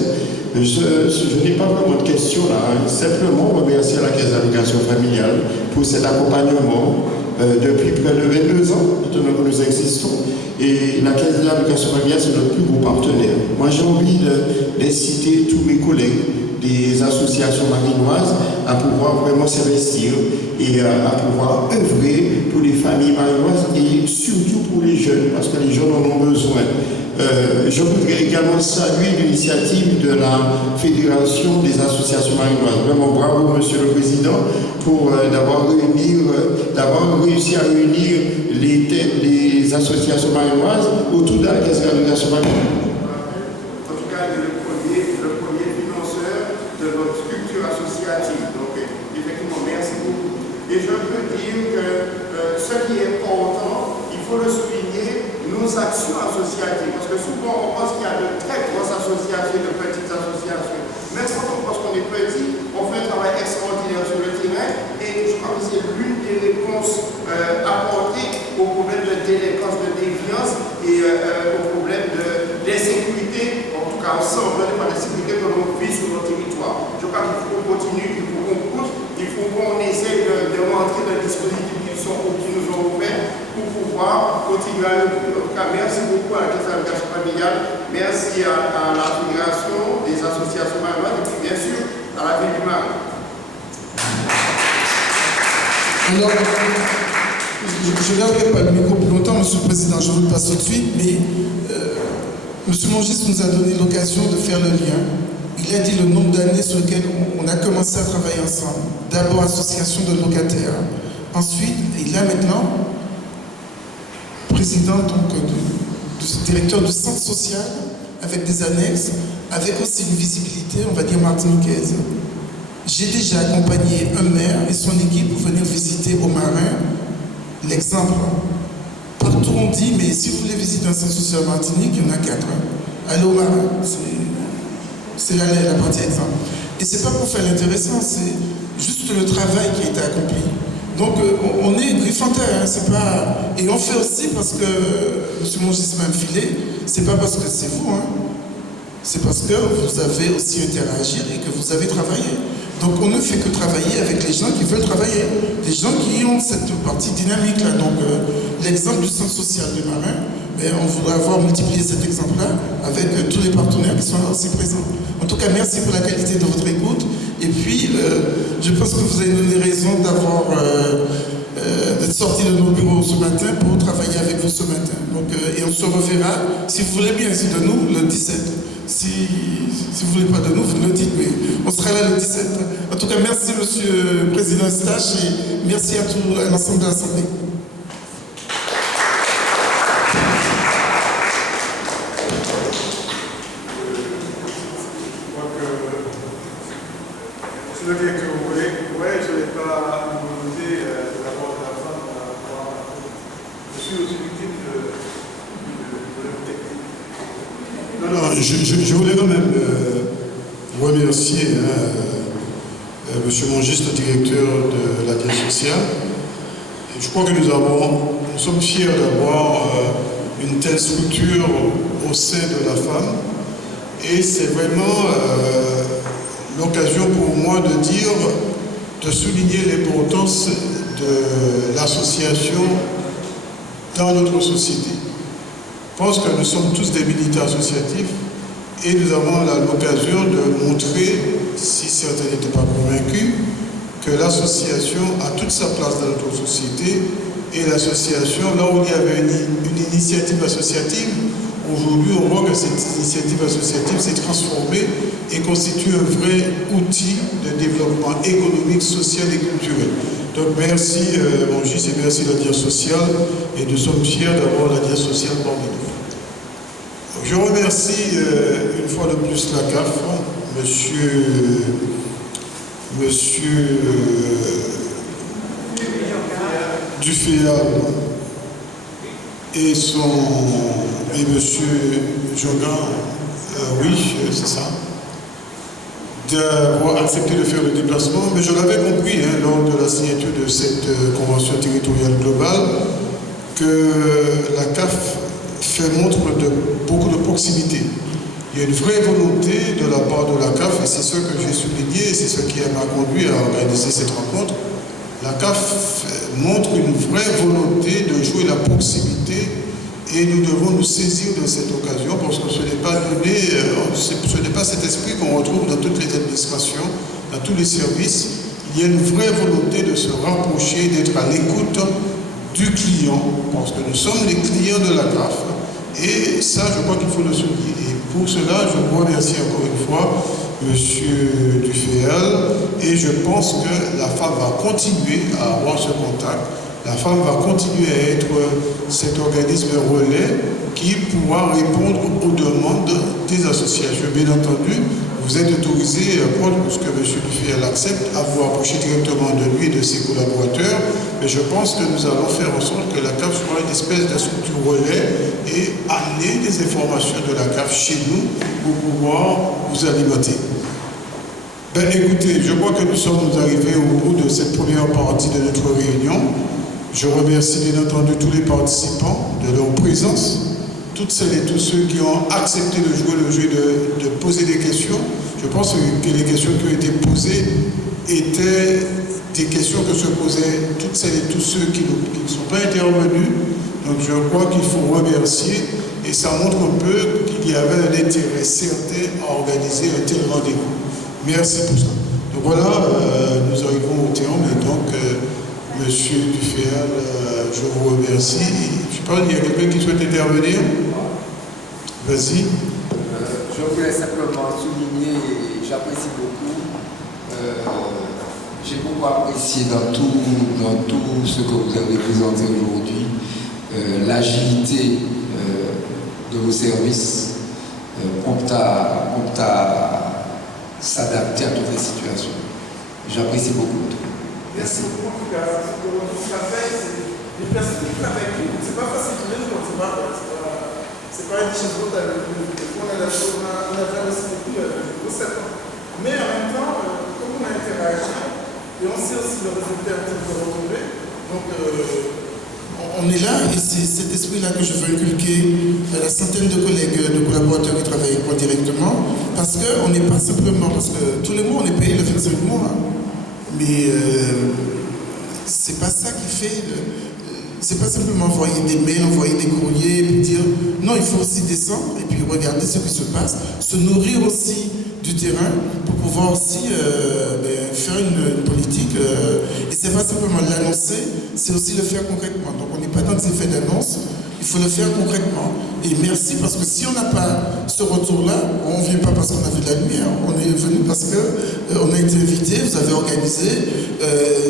Je n'ai pas vraiment de questions là, simplement remercier la Caisse d'allocation familiale pour cet accompagnement depuis près de 22 ans, maintenant que nous existons. Et la Caisse d'allocation familiale, c'est notre plus gros partenaire. Moi, j'ai envie d'inciter tous mes collègues des associations marinoises à pouvoir vraiment s'investir et à pouvoir œuvrer pour les familles marinoises et surtout pour les jeunes, parce que les jeunes en ont besoin. Je voudrais également saluer l'initiative de la Fédération des associations marinoises. Vraiment bravo, Monsieur le Président, pour d'avoir réussi à réunir les associations marinoises autour de la Caisse d'allocation marinoise. En tout cas, il est le premier financeur de notre structure associative. Donc, effectivement, merci beaucoup. Et je peux dire que ce qui est important, il faut le souligner, nos actions associatives. Parce que souvent, on pense qu'il y a de très grosses associations et de petites associations. Mais quand on pense qu'on est petit, on fait un travail extraordinaire sur le terrain. Et je crois que c'est l'une des réponses apportées au problème de délinquance, de déviance et au problème d'insécurité, en tout cas ensemble, de sécurité que l'on vit sur notre territoire. Je crois qu'il faut qu'on continue, il faut qu'on pousse, il faut qu'on essaie de rentrer dans les dispositifs qui nous ont offerts pour pouvoir continuer à le faire. En tout cas, merci beaucoup à la Caisse d'allocation familiale, merci à la Fédération des associations marinoises et puis bien sûr à la Ville du Marin. Alors, je ne garderai pas le micro plus longtemps, Monsieur le Président, je vous le passe tout de suite, mais Monsieur Mongis nous a donné l'occasion de faire le lien. Il a dit le nombre d'années sur lesquelles on a commencé à travailler ensemble. D'abord, association de locataires. Ensuite, il est maintenant président directeur du centre social avec des annexes, avec aussi une visibilité, on va dire, martiniquaise. J'ai déjà accompagné un maire et son équipe pour venir visiter au Marin. L'exemple, partout on dit, mais si vous voulez visiter un centre social Martinique, il y en a 4. Allez au Marin, c'est la partie exemple. Et c'est pas pour faire l'intéressant, juste le travail qui a été accompli. Donc on est griffanteur, hein, c'est pas... Et on fait aussi parce que, M. Mongis m'a filé, c'est pas parce que c'est vous, hein, c'est parce que vous avez aussi interagi et que vous avez travaillé. Donc on ne fait que travailler avec les gens qui veulent travailler, des gens qui ont cette partie dynamique là. Donc l'exemple du centre social du Marin, mais on voudrait avoir multiplié cet exemple-là avec tous les partenaires qui sont aussi présents. En tout cas, merci pour la qualité de votre écoute. Et puis, je pense que vous avez donné raison d'avoir d'être sorti de nos bureaux ce matin pour travailler avec vous ce matin. Donc, et on se reverra, si vous voulez bien, de nous, le 17. Si vous ne voulez pas de nous, vous le dites, mais on sera là le 17. En tout cas, merci Monsieur le Président Eustache et merci à l'ensemble de l'Assemblée. Je veux dire que vous voulez, je n'ai pas demandé de la part de la femme. Je suis aussi victime de technique. Je voulais quand même remercier M. Mongis, le directeur de la Diète sociale. Et je crois que nous sommes fiers d'avoir une telle structure au sein de la femme. Et c'est vraiment l'occasion pour moi de souligner l'importance de l'association dans notre société. Je pense que nous sommes tous des militants associatifs et nous avons l'occasion de montrer, si certains n'étaient pas convaincus, que l'association a toute sa place dans notre société et l'association, là où il y avait une initiative associative, aujourd'hui on voit que cette initiative associative s'est transformée et constitue un vrai outil de développement économique, social et culturel. Donc merci Mongis et merci la Diète sociale et nous sommes fiers d'avoir la Diète sociale parmi nous. Je remercie une fois de plus la CAF, Monsieur Duféal et Monsieur Jogan, oui, c'est ça, d'avoir accepté de faire le déplacement. Mais je l'avais compris lors de la signature de cette convention territoriale globale que la CAF fait montre de beaucoup de proximité. Il y a une vraie volonté de la part de la CAF, et c'est ce que j'ai souligné, et c'est ce qui m'a conduit à organiser cette rencontre. La CAF montre une vraie volonté de jouer la proximité, et nous devons nous saisir de cette occasion, parce que ce n'est pas donné, ce n'est pas cet esprit qu'on retrouve dans toutes les administrations, dans tous les services. Il y a une vraie volonté de se rapprocher, d'être à l'écoute du client, parce que nous sommes les clients de la CAF, et ça, je crois qu'il faut le souligner. Et pour cela, je vous remercie encore une fois, M. Duféal, et je pense que la femme va continuer à avoir ce contact. La femme va continuer à être cet organisme relais qui pourra répondre aux demandes des associations. Bien entendu, vous êtes autorisé, puisque M. Duféal accepte, à vous approcher directement de lui et de ses collaborateurs, mais je pense que nous allons faire en sorte que la CAF soit une espèce de structure relais et amener des informations de la CAF chez nous pour pouvoir vous alimenter. Ben écoutez, je crois que nous sommes arrivés au bout de cette première partie de notre réunion. Je remercie bien entendu tous les participants de leur présence, toutes celles et tous ceux qui ont accepté de jouer le jeu de poser des questions. Je pense que les questions qui ont été posées étaient des questions que se posaient toutes celles et tous ceux qui ne sont pas intervenus. Donc je crois qu'il faut remercier et ça montre un peu qu'il y avait un intérêt certain à organiser un tel rendez-vous. Merci pour ça. Donc voilà, nous arrivons au terme et donc Monsieur Duféal, je vous remercie. Je pense qu'il y a quelqu'un qui souhaite intervenir. Vas-y. Je voulais simplement souligner, et j'apprécie beaucoup, j'ai beaucoup apprécié dans tout ce que vous avez présenté aujourd'hui, l'agilité de vos services, prompte à s'adapter à toutes les situations. J'apprécie beaucoup. Merci beaucoup. En tout cas, ce que vous travaillez, c'est des personnes qui travaillent. C'est pas facile de le dire, c'est pas une chose d'autre avec nous. On a vraiment aussi beaucoup de 7 ans. Mais en même temps, comme on a interagi, Et on sait aussi le résultat un petit peu retrouvé. Donc, on est là et c'est cet esprit-là que je veux inculquer à la centaine de collègues, de collaborateurs qui travaillent avec moi directement. Parce qu'on n'est pas simplement, parce que tous les mois on est payé le 25 mois. Mais c'est pas ça qui fait. C'est pas simplement envoyer des mails, envoyer des courriers, et puis dire non, il faut aussi descendre et puis regarder ce qui se passe, se nourrir aussi du terrain pour pouvoir aussi faire une politique. Et c'est pas simplement l'annoncer, c'est aussi le faire concrètement. Donc on n'est pas dans des effets d'annonce, il faut le faire concrètement. Et merci parce que si on n'a pas ce retour-là, on ne vient pas parce qu'on a vu de la lumière, on est venu parce qu'on a été invité, vous avez organisé.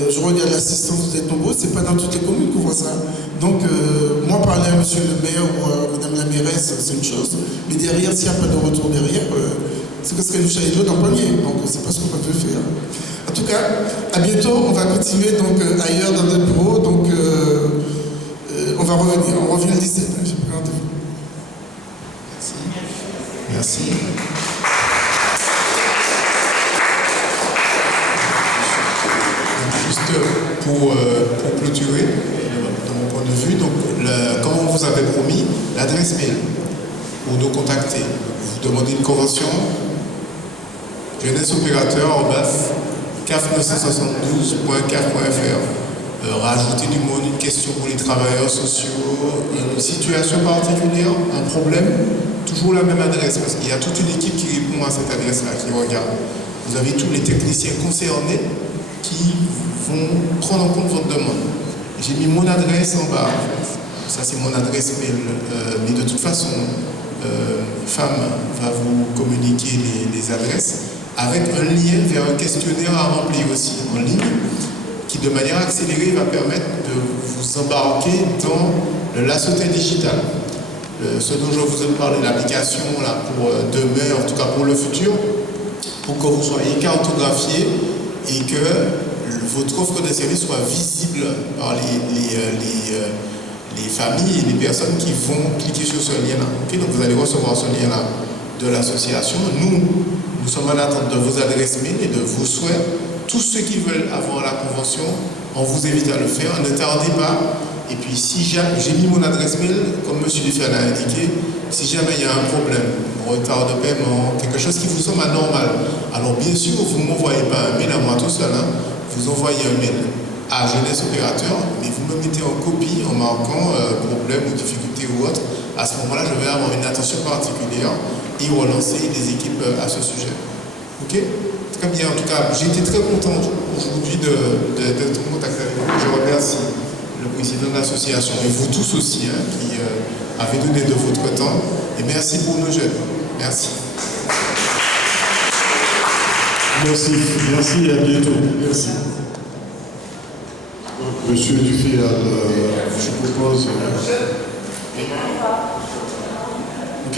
Je regarde l'assistance, vous êtes nombreux, c'est pas dans toutes les communes qu'on voit ça. Donc moi parler à monsieur le maire ou à madame la mairesse, c'est une chose. Mais derrière, s'il n'y a pas de retour derrière, c'est parce qu'elle nous chaille l'eau dans le panier. Donc c'est pas ce qu'on peut faire. En tout cas, à bientôt, on va continuer donc ailleurs dans notre bureau. Donc on va revenir. On revient le 17. J'ai pris rendez-vous. Merci. Juste pour clôturer, de mon point de vue, donc, comme on vous avait promis, l'adresse mail pour nous contacter. Vous demandez une convention, jeunesse-opérateur@caf972.caf.fr. Rajouter du mot, une question pour les travailleurs sociaux, une situation particulière, un problème, toujours la même adresse, parce qu'il y a toute une équipe qui répond à cette adresse-là, qui regarde. Vous avez tous les techniciens concernés qui vont prendre en compte votre demande. J'ai mis mon adresse en bas, en fait. Ça c'est mon adresse mail, mais de toute façon, Femme va vous communiquer les adresses avec un lien vers un questionnaire à remplir aussi en ligne, qui de manière accélérée va permettre de vous embarquer dans le Lassotin digital. Ce dont je vous ai parlé, l'application là pour demain, en tout cas pour le futur, pour que vous soyez cartographié et que votre offre de service soit visible par les familles et les personnes qui vont cliquer sur ce lien-là. Okay? Donc vous allez recevoir ce lien-là de l'association. Nous sommes en attente de vos adresses mail et de vos souhaits. Tous ceux qui veulent avoir la convention, on vous invite à le faire. Ne tardez pas. Et puis si j'ai mis mon adresse mail, comme M. Dufer l'a indiqué, si jamais il y a un problème, un retard de paiement, quelque chose qui vous semble anormal, alors bien sûr, vous ne m'envoyez pas un mail à moi tout seul, vous envoyez un mail à Jeunesse Opérateur, mais vous me mettez en copie en marquant problème ou difficulté ou autre. À ce moment-là, je vais avoir une attention particulière et relancer les équipes à ce sujet. Ok? Très bien, en tout cas, j'ai été très content aujourd'hui d'être en contact avec vous. Je remercie le président de l'association et vous tous aussi qui avez donné de votre temps. Et merci pour nos jeunes. Merci. Merci, merci et à bientôt. Merci. Monsieur Dufay, je propose. Ok.